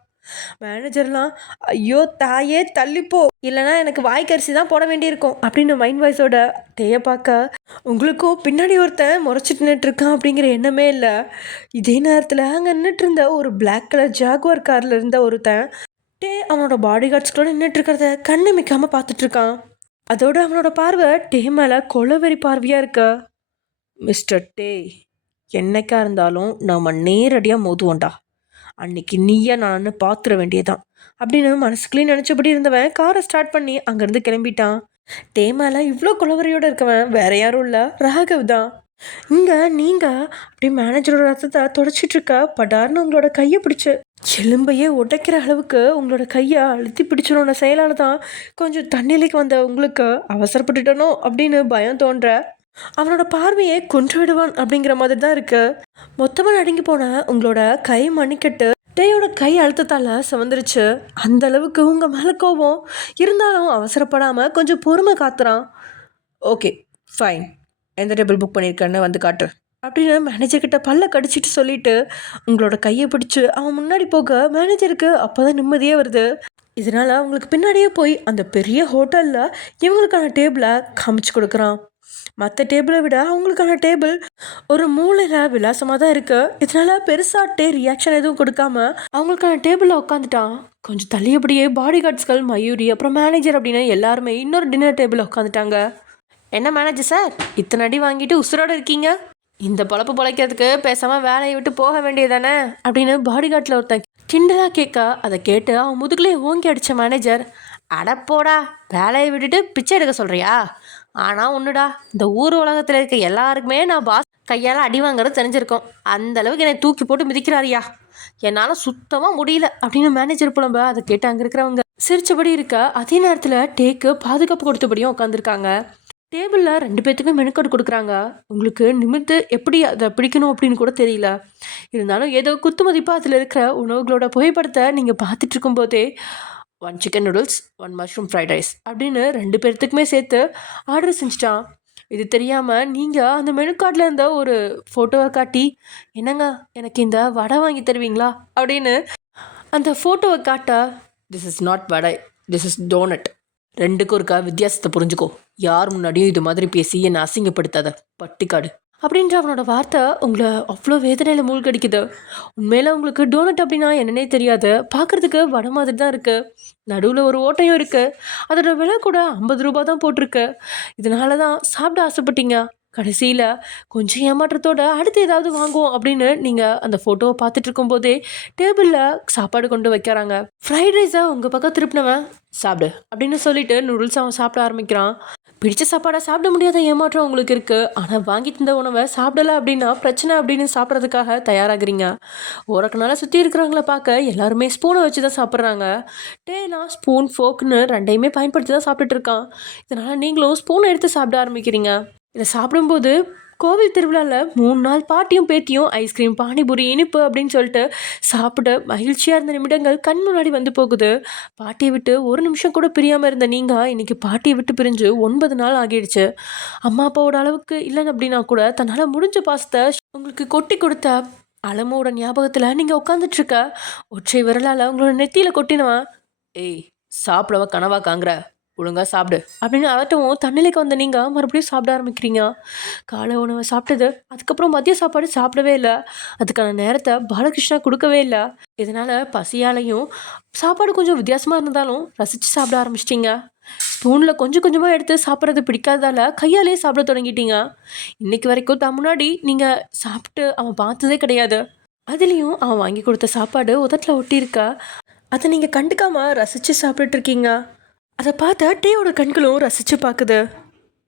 மேனேஜர்லாம், ஐயோ தாயே தள்ளிப்போ, இல்லைனா எனக்கு வாய்க்கரிசி தான் போட வேண்டியிருக்கும் அப்படின்னு மைண்ட் வாய்ஸோட டேயை பார்க்க, உங்களுக்கும் பின்னாடி ஒருத்தன் முறைச்சிட்டு நின்றுருக்கான் அப்படிங்கிற எண்ணமே இல்லை. இதே நேரத்தில் அங்கே நின்றுட்டு இருந்த ஒரு பிளாக் கலர் ஜாகுவார் காரில் இருந்த ஒருத்தன் டே அவனோட பாடி கார்ட்ஸ்களோட நின்றுட்டு இருக்கிறத கண்ணு மிக்காமல் பார்த்துட்ருக்கான். அதோட அவனோட பார்வை டே மேலே கொலவெறி பார்வையாக இருக்க. மிஸ்டர் டே, என்னைக்கா இருந்தாலும் நாம் நேரடியாக மோதுவோண்டா, அன்னைக்கு நீயா நான் பார்த்துட வேண்டியதான் அப்படின்னு மனசுக்குள்ளேயே நினச்சபடி இருந்தவன் காரை ஸ்டார்ட் பண்ணி அங்கேருந்து கிளம்பிட்டான். டே மேலே இவ்வளோ கொலவரியோடு இருக்கவன் வேற யாரும் இல்லை, ராகவ் தான். இங்கே நீங்கள் அப்படி மேனேஜரோட ரத்தத்தை தொடச்சிட்டு இருக்க படார்னு உங்களோட கையை பிடிச்சு எலும்பையே உடைக்கிற அளவுக்கு உங்களோட கையை அழுத்தி பிடிச்சிடணும் செயலால் தான் கொஞ்சம் தண்ணியிലേക്ക് வந்த உங்களுக்கு அவசரப்பட்டுட்டனோ அப்படின்னு பயம் தோன்ற, அவனோட பார்வையை கொன்று விடுவான் அப்படிங்கிற மாதிரி தான் இருக்கு. மொத்தமாக நடுங்கி போன உங்களோட கை மணிக்கட்டு டேயோட கை அழுத்தத்தால் சிவந்துருச்சு. அந்த அளவுக்கு உங்கள் மேலே கோபம் இருந்தாலும் அவசரப்படாமல் கொஞ்சம் பொறுமை காத்துறான். ஓகே ஃபைன், எந்த டேபிள் புக் பண்ணியிருக்கேன்னு வந்து காட்டு அப்படின்னு மேனேஜர்கிட்ட பல்ல கடிச்சிட்டு சொல்லிட்டு உங்களோட கையை பிடிச்சி அவன் முன்னாடி போக மேனேஜருக்கு அப்போ தான் நிம்மதியே வருது. இதனால் அவங்களுக்கு பின்னாடியே போய் அந்த பெரிய ஹோட்டலில் இவங்களுக்கான டேபிளை காமிச்சு கொடுக்குறான். மற்ற டேபிளை விட அவங்களுக்கான டேபிள் ஒரு மூளையில் விலாசமாக தான் இருக்குது. இதனால் பெருசாட்டே ரியாக்ஷன் எதுவும் கொடுக்காம அவங்களுக்கான டேபிளில் உட்காந்துட்டான். கொஞ்சம் தள்ளியபடியே பாடி கார்ட்ஸ்கள் மயூரி அப்புறம் மேனேஜர் அப்படின்னு எல்லாருமே இன்னொரு டின்னர் டேபிளில் உட்காந்துட்டாங்க. என்ன மேனேஜர் சார், இத்தனை அடி வாங்கிட்டு உசுரோடு இருக்கீங்க, இந்த பொழப்பு பொழைக்கிறதுக்கு பேசாமல் வேலையை விட்டு போக வேண்டியதானே அப்படின்னு பாடி கார்டில் ஒருத்தன் கிண்டலாக கேட்க, அதை கேட்டு அவன் முதுகுலே ஓங்கி அடித்த மேனேஜர், அடப்போடா வேலையை விட்டுட்டு பிச்சை எடுக்க சொல்கிறியா, ஆனால் ஒன்றுடா, இந்த ஊர் உலகத்தில் இருக்க எல்லாருக்குமே நான் பாஸ் கையால் அடி வாங்குறது தெரிஞ்சிருக்கோம், அந்த அளவுக்கு என்னை தூக்கி போட்டு மிதிக்கிறாரியா, என்னால் சுத்தமாக முடியல அப்படின்னு மேனேஜர் புலம்ப. அதை கேட்டு அங்கே இருக்கிறவங்க சிரிச்சபடி இருக்க. அதே நேரத்தில் டேக்கு பாதுகாப்பு கொடுத்தபடியும் உட்காந்துருக்காங்க. டேபிளில் 2 பேர்த்துக்கும் மெனுக்கார்டு கொடுக்குறாங்க. உங்களுக்கு நிமிர்ந்து எப்படி அதை பிடிக்கணும் அப்படின்னு கூட தெரியல. இருந்தாலும் ஏதோ குத்து மதிப்பாக அதில் இருக்கிற உணவுகளோட புகைப்படத்தை நீங்கள் பார்த்துட்டு இருக்கும்போதே 1 chicken noodles 1 mushroom fried rice அப்படின்னு 2 பேர்த்துக்குமே சேர்த்து ஆர்டர் செஞ்சிட்டான். இது தெரியாமல் நீங்கள் அந்த மெனுக்கார்டில் இருந்த ஒரு ஃபோட்டோவை காட்டி, என்னங்க எனக்கு இந்த வடை வாங்கி தருவீங்களா அப்படின்னு அந்த ஃபோட்டோவை காட்ட, this is not vada, this is doughnut, 2க்கும் இருக்கா வித்தியாசத்தை புரிஞ்சுக்கோ, யார் முன்னாடியும் இது மாதிரி பேசி என்னை அசிங்கப்படுத்தாத பட்டிக்காடு அப்படின்ற அவனோட வார்த்தை உங்களை அவ்வளோ வேதனையில் மூழ்கடிக்குது. உண்மையில் உங்களுக்கு டோனட் அப்படின்னா என்னன்னே தெரியாது. பார்க்குறதுக்கு வடை மாதிரி தான் இருக்குது, நடுவில் ஒரு ஓட்டையும் இருக்குது, அதோட விலை கூட 50 ரூபா தான் போட்டிருக்கு. இதனால தான் சாப்பிட ஆசைப்பட்டீங்க. கடைசியில் கொஞ்சம் ஏமாற்றத்தோட அடுத்து ஏதாவது வாங்குவோம் அப்படின்னு நீங்கள் அந்த ஃபோட்டோவை பார்த்துட்டு இருக்கும்போதே டேபிளில் சாப்பாடு கொண்டு வைக்கிறாங்க. ஃப்ரைட் ரைஸை உங்கள் பக்கம் திருப்பினவன் சாப்பிடு அப்படின்னு சொல்லிட்டு நூடுல்ஸ் அவன் சாப்பிட ஆரம்பிக்கிறான். பிடிச்ச சாப்பாடை சாப்பிட முடியாத ஏமாற்றம் உங்களுக்கு இருக்குது. ஆனால் வாங்கி தந்த உணவை சாப்பிடலை அப்படின்னா பிரச்சனை அப்படின்னு சாப்பிட்றதுக்காக தயாராகிறீங்க. ஓரக்கனால சுற்றி இருக்கிறவங்கள பார்க்க எல்லாருமே ஸ்பூனை வச்சு தான் சாப்பிட்றாங்க. டேலாம் ஸ்பூன் ஃபோக்குன்னு 2யுமே பயன்படுத்தி தான் சாப்பிட்டுட்டு இருக்கான். இதனால் நீங்களும் ஸ்பூனை எடுத்து சாப்பிட ஆரம்பிக்கிறீங்க. இதை சாப்பிடும்போது கோவில் திருவிழாவில் 3 நாள் பாட்டியும் பேத்தியும் ஐஸ்கிரீம் பானிபூரி இனிப்பு அப்படின்னு சொல்லிட்டு சாப்பிட மகிழ்ச்சியாக இருந்த நிமிடங்கள் கண் முன்னாடி வந்து போகுது. பாட்டியை விட்டு ஒரு நிமிஷம் கூட பிரியாமல் இருந்த நீங்கள் இன்றைக்கி பாட்டியை விட்டு பிரிஞ்சு 9 நாள் ஆகிடுச்சு. அம்மா அப்பாவோட அளவுக்கு இல்லைன்னு அப்படின்னா கூட தன்னால் முடிஞ்ச பாசத்தை உங்களுக்கு கொட்டி கொடுத்த அலமோட ஞாபகத்தில் நீங்கள் உட்காந்துட்ருக்க. ஒற்றை விரலால் உங்களோட நெத்தியில் கொட்டினவன், ஏய் சாப்பிடவா கனவா காங்கிற, ஒழுங்காக சாப்பிடு அப்படின்னு அதட்டவும் தண்ணிலைக்கு வந்த நீங்கள் மறுபடியும் சாப்பிட ஆரம்பிக்கிறீங்க. காலை உணவை சாப்பிட்டது, அதுக்கப்புறம் மதிய சாப்பாடு சாப்பிடவே இல்லை. அதுக்கான நேரத்தை பாலகிருஷ்ணா கொடுக்கவே இல்லை. இதனால் பசியாலையும் சாப்பாடு கொஞ்சம் வித்தியாசமாக இருந்தாலும் ரசித்து சாப்பிட ஆரம்பிச்சிட்டிங்க. ஸ்பூனில் கொஞ்சம் கொஞ்சமாக எடுத்து சாப்பிட்றது பிடிக்காததால கையாலே சாப்பிட தொடங்கிட்டீங்க. இன்னைக்கு வரைக்கும் தான் முன்னாடி நீங்கள் சாப்பிட்டு அவன் பார்த்ததே கிடையாது. அதுலேயும் அவன் வாங்கி கொடுத்த சாப்பாடு உதட்டில் ஒட்டியிருக்கா. அதை நீங்கள் கண்டுக்காமல் ரசித்து சாப்பிட்டுட்ருக்கீங்க. அதை பார்த்தா டேயோட கண்களும் ரசித்து பார்க்குது.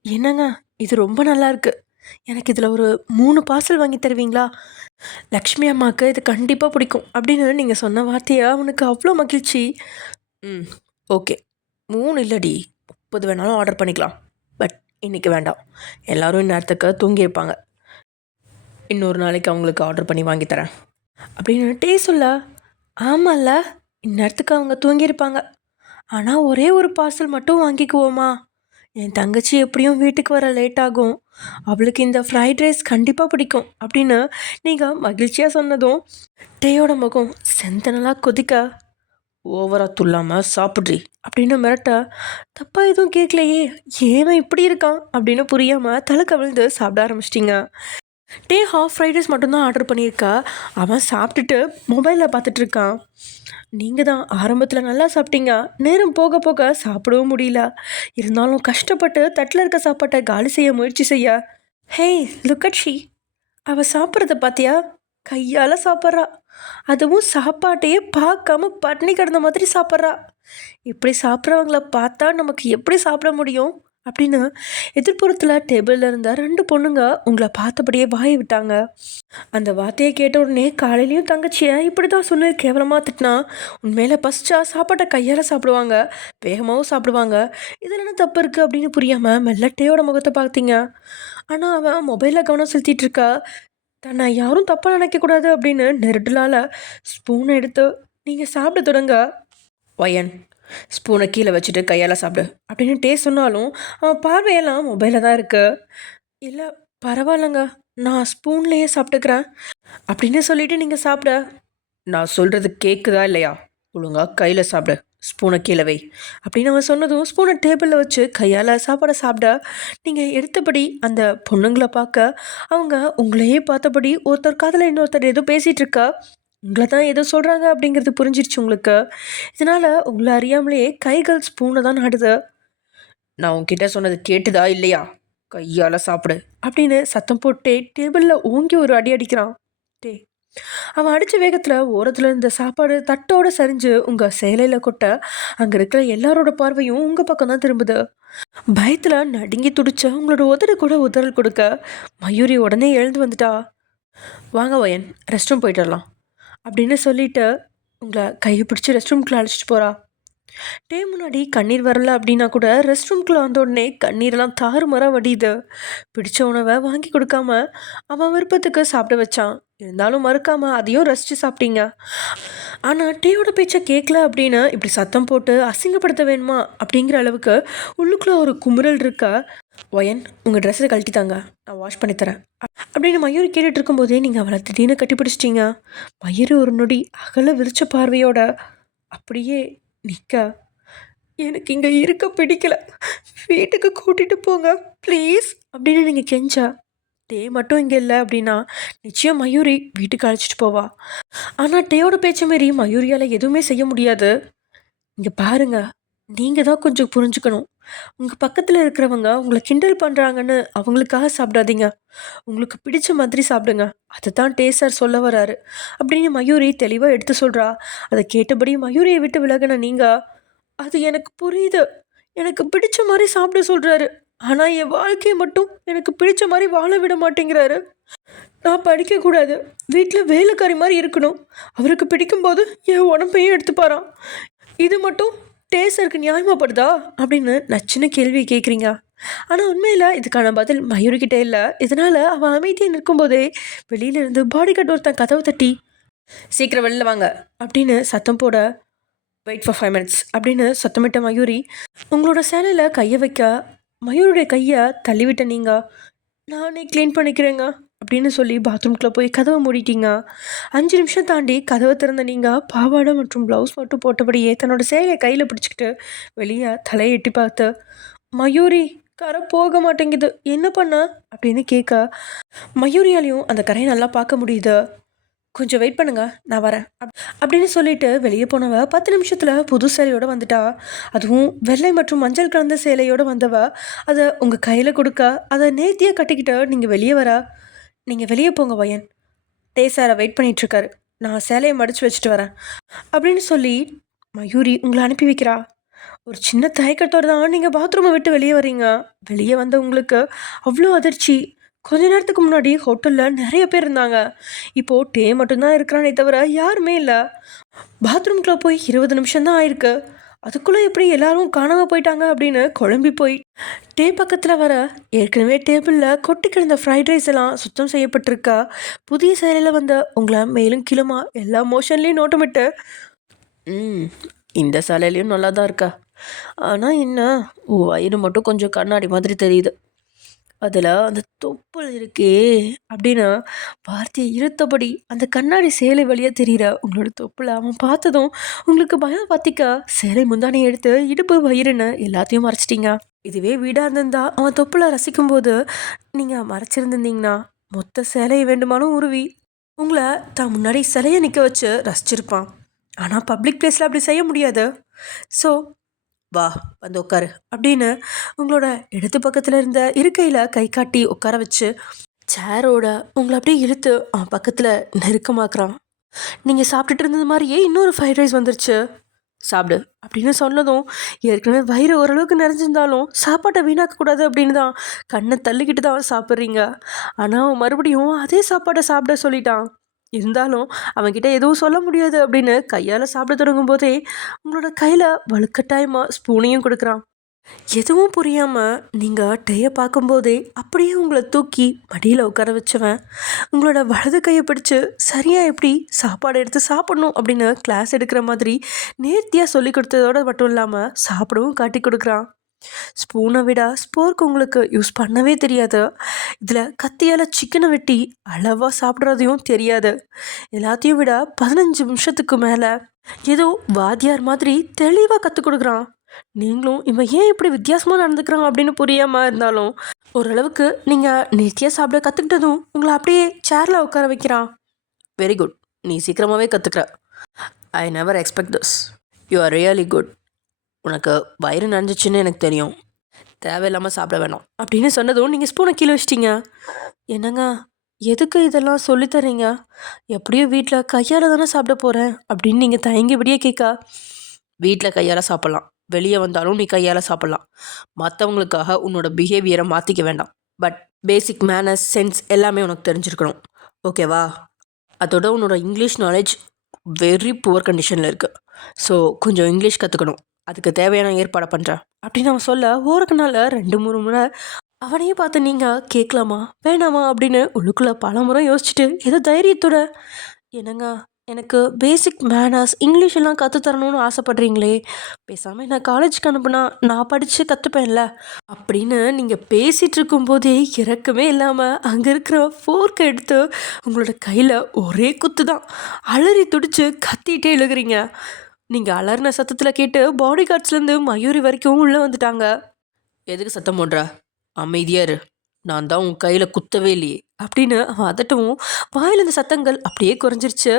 என்னங்க இது ரொம்ப நல்லா இருக்கு, எனக்கு இதில் ஒரு 3 பார்சல் வாங்கி தருவீங்களா? லக்ஷ்மி அம்மாவுக்கு இது கண்டிப்பாக பிடிக்கும் அப்படின்னு நீங்கள் சொன்ன வார்த்தையா அவனுக்கு அவ்வளோ மகிழ்ச்சி. ஓகே, 3 இல்லடி, 30 வேணாலும் ஆர்டர் பண்ணிக்கலாம். பட் இன்றைக்கி வேண்டாம், எல்லோரும் இந்நேரத்துக்கு தூங்கியிருப்பாங்க. இன்னொரு நாளைக்கு அவங்களுக்கு ஆர்டர் பண்ணி வாங்கி தரேன் அப்படின்னு டே சொல்ல. ஆமாம்ல, இந்நேரத்துக்கு அவங்க தூங்கியிருப்பாங்க. ஆனால் ஒரே ஒரு பார்சல் மட்டும் வாங்கிக்குவோமா? என் தங்கச்சி எப்படியும் வீட்டுக்கு வர லேட் ஆகும், அவளுக்கு இந்த ஃப்ரைட் ரைஸ் கண்டிப்பாக பிடிக்கும் அப்படின்னு நீங்கள் மகிழ்ச்சியாக சொன்னதும் டேயோட முகம் செந்தனலாக கொதிக்க, ஓவராக துள்ளாமல் சாப்பிட்றி அப்படின்னு மிரட்ட, தப்பாக எதுவும் கேட்கலையே, ஏன் இப்படி இருக்கான் அப்படின்னு புரியாமல் தலை கவிழ்ந்து சாப்பிட ஆரம்பிச்சிட்டிங்க. டே ஹாஃப் ஃப்ரைட் ரைஸ் மட்டும்தான் ஆர்டர் பண்ணியிருக்கா. அவன் சாப்பிட்டுட்டு மொபைலில் பார்த்துட்ருக்கான். நீங்கள் தான் ஆரம்பத்தில் நல்லா சாப்பிட்டீங்க, நேரம் போக போக சாப்பிடவும் முடியல. இருந்தாலும் கஷ்டப்பட்டு தட்டில் இருக்க சாப்பாட்டை காலி செய்ய முயற்சி செய்ய, ஹே லுக் அட் ஷீ, அவள் சாப்பிட்றத பார்த்தியா? கையால் சாப்பிட்றா, அதுவும் சாப்பாட்டையே பார்க்காம பட்னி கிடந்த மாதிரி சாப்பிட்றா. இப்படி சாப்பிட்றவங்கள பார்த்தா நமக்கு எப்படி சாப்பிட முடியும் அப்படின்னு எதிர்ப்புறத்தில் டேபிளில் இருந்த 2 பொண்ணுங்க உங்களை பார்த்தபடியே வாயை விட்டாங்க. அந்த வார்த்தையை கேட்ட உடனே காலையிலையும் தங்கச்சியை இப்படி தான் சொன்ன கேவலமாக திட்டினா, உண்மையில பசிச்சா சாப்பாட்டை கையால் சாப்பிடுவாங்க, வேகமாகவும் சாப்பிடுவாங்க, இதில் என்ன தப்பு இருக்குது அப்படின்னு புரியாமல் மெல்ல டேயோட முகத்தை பார்த்தீங்க. ஆனால் அவன் மொபைலில் கவனம் செலுத்திட்டு இருக்கா. தன்னை யாரும் தப்பாக நினைக்கக்கூடாது அப்படின்னு நெருடலால் ஸ்பூனை எடுத்து நீங்கள் சாப்பிட தொடங்க. வயன், ஸ்பூனை கீழே வச்சுட்டு கையால் சாப்பிடு அப்படின்னு டே சொன்னாலும் அவன் பார்வையெல்லாம் மொபைலில் தான் இருக்கு. இல்லை பரவாயில்லைங்க, நான் ஸ்பூன்லேயே சாப்பிட்டுக்கிறேன் அப்படின்னு சொல்லிட்டு நீங்கள் சாப்பிட. நான் சொல்கிறது கேட்குதா இல்லையா? ஒழுங்காக கையில் சாப்பிடு, ஸ்பூனை கீழே வை அப்படின்னு அவன் சொன்னதும் ஸ்பூனை டேபிளில் வச்சு கையால் சாப்பாடை சாப்பிட, நீங்கள் எடுத்தபடி அந்த பொண்ணுங்களை பார்க்க, அவங்க உங்களையே பார்த்தபடி ஒருத்தர் காதில் இன்னொருத்தர் ஏதோ பேசிகிட்டு இருக்கா. உங்களை தான் ஏதோ சொல்கிறாங்க அப்படிங்கிறது புரிஞ்சிருச்சு உங்களுக்கு. இதனால் உங்களை அறியாமலேயே கைகள் ஸ்பூனை தான் நாடுது. நான் உங்ககிட்ட சொன்னது கேட்டுதா இல்லையா? கையால் சாப்பிடு அப்படின்னு சத்தம் போட்டே டேபிளில் ஓங்கி ஒரு அடி அடிக்கிறான் டே. அவன் அடித்த வேகத்தில் ஓரத்தில் இருந்த சாப்பாடு தட்டோடு சரிஞ்சு உங்கள் சேலையில் கொட்ட, அங்கே இருக்கிற எல்லாரோட பார்வையும் உங்கள் பக்கம் தான் திரும்புது. பயத்தில் நடுங்கி துடிச்ச உங்களோட உதடு கூட உதறல் கொடுக்க, மயூரி உடனே எழுந்து வந்துட்டா. வாங்க வயன், ரெஸ்ட் ரூம் போயிட்டு வரலாம் அப்படின்னு சொல்லிட்டு உங்களை கையை பிடிச்சி ரெஸ்ட் ரூம்குள்ளே அழைச்சிட்டு போகிறா. டே முன்னாடி கண்ணீர் வரல அப்படின்னா கூட ரெஸ்ட் ரூம்குள்ளே வந்த உடனே கண்ணீரெல்லாம் தாறுமாறாக வடியுது. பிடிச்ச உணவை வாங்கி கொடுக்காம அவன் விருப்பத்துக்கு சாப்பிட வச்சான். இருந்தாலும் மறுக்காமல் அதையும் ரசித்து சாப்பிட்டீங்க. ஆனால் டேயோட பேச்சை கேட்கல அப்படின்னு இப்படி சத்தம் போட்டு அசிங்கப்படுத்த வேணுமா அப்படிங்கிற அளவுக்கு உள்ளுக்குள்ளே ஒரு குமுறல் இருக்கா. ஒயன், உங்கள் ட்ரெஸ்ஸை கழட்டித்தாங்க, நான் வாஷ் பண்ணித்தரேன் அப்படின்னு மயூரி கேட்டுட்டு இருக்கும்போதே நீங்கள் அவளை திடீர்னு கட்டி பிடிச்சிட்டிங்க. மயூரி ஒரு நொடி அகல விரிச்ச பார்வையோட அப்படியே நிற்க, எனக்கு இங்கே இருக்க பிடிக்கல, வீட்டுக்கு கூட்டிகிட்டு போங்க ப்ளீஸ் அப்படின்னு நீங்கள் கெஞ்சா. டே மட்டும் இங்கே இல்லை அப்படின்னா நிச்சயம் மயூரி வீட்டுக்கு அழைச்சிட்டு போவா. ஆனால் டேயோட பேச்சை மாரி மயூரியால் எதுவுமே செய்ய முடியாது. இங்கே பாருங்க, நீங்கள் தான் கொஞ்சம் புரிஞ்சுக்கணும். உங்கள் பக்கத்தில் இருக்கிறவங்க உங்களை கிண்டல் பண்ணுறாங்கன்னு அவங்களுக்காக சாப்பிடாதீங்க, உங்களுக்கு பிடிச்ச மாதிரி சாப்பிடுங்க, அதை தான் டே சார் சொல்ல வராரு அப்படின்னு மயூரி தெளிவாக எடுத்து சொல்கிறா. அதை கேட்டபடி மயூரியை விட்டு விலகின நீங்கள், அது எனக்கு புரியுது, எனக்கு பிடிச்ச மாதிரி சாப்பிட சொல்கிறாரு, ஆனால் என் வாழ்க்கையை மட்டும் எனக்கு பிடிச்ச மாதிரி வாழ விட மாட்டேங்கிறாரு. நான் படிக்கக்கூடாது, வீட்டில் வேலைக்காரி மாதிரி இருக்கணும், அவருக்கு பிடிக்கும்போது என் உடம்பையும் எடுத்துப்பாரான், இது மட்டும் டேசருக்கு நியாயமாகப்படுதா அப்படின்னு நச்சுன்னு கேள்வி கேட்குறீங்க. ஆனால் உண்மையில் இதுக்கான பதில் மயூரிக்கிட்டே இல்லை. இதனால் அவன் அமைதியாக நிற்கும்போதே வெளியிலேருந்து பாடி கார்டு ஒருத்தன் கதவை தட்டி, சீக்கிரம் வெளியில் வாங்க அப்படின்னு சத்தம் போட, வெயிட் ஃபார் 5 minutes அப்படின்னு சத்தமிட்ட மயூரி உங்களோட சேலையில் கையை வைக்க, மயூருடைய கையை தள்ளிவிட்ட நீங்கள், நானே க்ளீன் பண்ணிக்கிறேங்க அப்படின்னு சொல்லி பாத்ரூம்குள்ளே போய் கதவை மூடிட்டீங்க. 5 நிமிஷம் தாண்டி கதவை திறந்த நீங்கள் பாவாடை மற்றும் ப்ளவுஸ் மட்டும் போட்டபடியே தன்னோட சேலையை கையில் பிடிச்சிக்கிட்டு வெளியே தலையை எட்டி பார்த்து, மயூரி கரை போக மாட்டேங்குது, என்ன பண்ண அப்படின்னு கேட்க, மயூரியாலையும் அந்த கரையை நல்லா பார்க்க முடியுது. கொஞ்சம் வெயிட் பண்ணுங்க, நான் வரேன் அப்படின்னு சொல்லிட்டு வெளியே போனவ 10 நிமிஷத்தில் புது சேலையோடு வந்துட்டா. அதுவும் வெள்ளை மற்றும் மஞ்சள் கலந்த சேலையோடு வந்தவ அதை உங்கள் கையில் கொடுக்க அதை நேர்த்தியாக கட்டிக்கிட்டு நீங்கள் வெளியே வர. நீங்கள் வெளியே போங்க வயன், டே சாரை வெயிட் பண்ணிகிட்ருக்காரு, நான் சேலையை மடித்து வச்சுட்டு வரேன் அப்படின்னு சொல்லி மயூரி உங்களை அனுப்பி வைக்கிறா. ஒரு சின்ன தயக்கத்தோடு தான் நீங்கள் பாத்ரூமை விட்டு வெளியே வரீங்க. வெளியே வந்த உங்களுக்கு அவ்வளோ அதிர்ச்சி. கொஞ்ச நேரத்துக்கு முன்னாடி ஹோட்டலில் நிறைய பேர் இருந்தாங்க. இப்போது டே மட்டும்தான் இருக்கிறானே தவிர யாருமே இல்லை. பாத்ரூம்குள்ளே போய் 20 நிமிஷம் தான் ஆயிருக்கு. அதுக்குள்ளே எப்படி எல்லாரும் காணாமல் போயிட்டாங்க அப்படின்னு குழம்பி போய் டே பக்கத்தில் வர ஏற்கனவே டேபிளில் கொட்டி கிடந்த ஃப்ரைட் ரைஸ் எல்லாம் சுத்தம் செய்யப்பட்டிருக்கா. புதிய சேலையில் வந்த உங்களை மேலும் கீழுமா எல்லா மோஷன்லேயும் நோட்டமிட்டு, இந்த சேலையிலையும் நல்லா தான் இருக்கா, ஆனால் என்ன வயிறு மட்டும் கொஞ்சம் கண்ணாடி மாதிரி தெரியுது, அதில் அந்த தொப்புள் இருக்கே அப்படின்னு வார்த்தையை இழுத்தபடி அந்த கண்ணாடி சேலை வழியாக தெரிகிற உங்களோட தொப்புளை அவன் பார்த்ததும் உங்களுக்கு பயம் பற்றிக்க சேலை முந்தானி எடுத்து இடுப்பு வயிறுன்னு எல்லாத்தையும் மறைச்சிட்டிங்க. இதுவே வீடாக இருந்திருந்தா அவன் தொப்புளை ரசிக்கும்போது நீங்கள் மறைச்சிருந்திருந்தீங்கன்னா மொத்த சேலையை வேண்டுமானும் உருவி உங்களை தான் முன்னாடி சிலையை நிற்க வச்சு ரசிச்சிருப்பான். ஆனால் பப்ளிக் பிளேஸில் அப்படி செய்ய முடியாது. ஸோ வா வந்து உட்காரு அப்படின்னு உங்களோட இடது பக்கத்தில் இருந்த இருக்கையில் கை காட்டி உட்கார வச்சு சேரோட உங்களை அப்படியே இழுத்து அவன் பக்கத்தில் நெருக்கமாக்குறான். நீங்கள் சாப்பிட்டுட்டு இருந்தது மாதிரியே இன்னொரு ஃப்ரைட் ரைஸ் வந்துருச்சு, சாப்பிடு அப்படின்னு சொன்னதும் ஏற்கனவே வயிறு ஓரளவுக்கு நிறைஞ்சிருந்தாலும் சாப்பாட்டை வீணாக்கக்கூடாது அப்படின்னு தான் கண்ணை தள்ளிக்கிட்டு தான் சாப்பிட்றீங்க. ஆனால் அவன் மறுபடியும் அதே சாப்பாட்டை சாப்பிட சொல்லிட்டான். இருந்தாலும் அவன்கிட்ட எதுவும் சொல்ல முடியாது அப்படின்னு கையால் சாப்பிட தொடங்கும் போதே உங்களோட கையில் வலுக்கட்டாயமாக ஸ்பூனையும் கொடுக்குறான். எதுவும் புரியாமல் நீங்கள் டேயை பார்க்கும்போதே அப்படியே உங்களை தூக்கி மடியில் உட்கார வச்சவன் உங்களோட வலது கையை பிடிச்சி சரியாக எப்படி சாப்பாடு எடுத்து சாப்பிடணும் அப்படின்னு கிளாஸ் எடுக்கிற மாதிரி நேர்த்தியாக சொல்லி கொடுத்ததோடு மட்டும் இல்லாமல் சாப்பிடவும் காட்டி கொடுக்குறான். ஸ்பூனை விட ஸ்போர்க் உங்களுக்கு யூஸ் பண்ணவே தெரியாது. இதில் கத்தியால் சிக்கனை வெட்டி அளவாக சாப்பிட்றதையும் தெரியாது. எல்லாத்தையும் விட 15 நிமிஷத்துக்கு மேலே ஏதோ வாத்தியார் மாதிரி தெளிவாக கற்றுக் கொடுக்குறான். நீங்களும் இவன் ஏன் இப்படி வித்தியாசமாக நடந்துக்கிறான் அப்படின்னு புரியாமல் இருந்தாலும் ஓரளவுக்கு நீங்கள் நேர்த்தியாக சாப்பிட கற்றுக்கிட்டதும் உங்களை அப்படியே சேரில் உட்கார வைக்கிறான். வெரி குட், நீ சீக்கிரமாகவே கற்றுக்குற. I never expect this. You are really good. உனக்கு வயிறு நனைஞ்சிச்சின்னு எனக்கு தெரியும், தேவையில்லாமல் சாப்பிட வேணாம் அப்படின்னு சொன்னதும் நீங்கள் ஸ்பூனை கீழே வச்சிட்டிங்க. என்னங்க எதுக்கு இதெல்லாம் சொல்லித்தரீங்க? எப்படியும் வீட்டில் கையால் தானே சாப்பிட போகிறேன் அப்படின்னு நீங்கள் தயங்கிபடியே கேட்க, வீட்டில் கையால் சாப்பிட்லாம், வெளியே வந்தாலும் நீ கையால் சாப்பிட்லாம். மற்றவங்களுக்காக உன்னோட பிஹேவியரை மாற்றிக்க வேண்டாம். பட் பேசிக் மேனர்ஸ் சென்ஸ் எல்லாமே உனக்கு தெரிஞ்சிருக்கணும், ஓகேவா? அதோட உன்னோட இங்கிலீஷ் நாலேஜ் வெரி புவர் கண்டிஷனில் இருக்குது. ஸோ கொஞ்சம் இங்கிலீஷ் கற்றுக்கணும், அதுக்கு தேவையான ஏற்பாடை பண்ணுறேன் அப்படின்னு அவன் சொல்ல ஓருக்கு நாள் 2-3 முறை அவனையே பார்த்து நீங்கள் கேட்கலாமா வேணாமா அப்படின்னு உள்ளுக்குள்ளே பல முறை யோசிச்சுட்டு ஏதோ தைரியத்தோட, என்னங்க எனக்கு பேசிக் மேனர்ஸ் இங்கிலீஷ் எல்லாம் கற்றுத்தரணும்னு ஆசைப்பட்றீங்களே, பேசாமல் நான் காலேஜுக்கு அனுப்புனா நான் படித்து கற்றுப்பேன்ல அப்படின்னு நீங்கள் பேசிகிட்டு இருக்கும்போதே இறக்கமே இல்லாமல் அங்கே இருக்கிற ஃபோர்க்கை எடுத்து உங்களோட கையில் ஒரே குத்து தான் அலறி துடிச்சு கத்திகிட்டே எழுகிறீங்க. நீங்கள் அலறின சத்தத்தில் கேட்டு பாடி கார்ட்ஸ்லேருந்து மயூரி வரைக்கும் உள்ளே வந்துட்டாங்க. எதுக்கு சத்தம் போடுற, அமைதியாக இரு, நான் தான் உன் கையில் குத்தவே இல்லையே அப்படின்னு அவன் அதட்டவும் வாயில் இந்த சத்தங்கள் அப்படியே குறைஞ்சிருச்சு.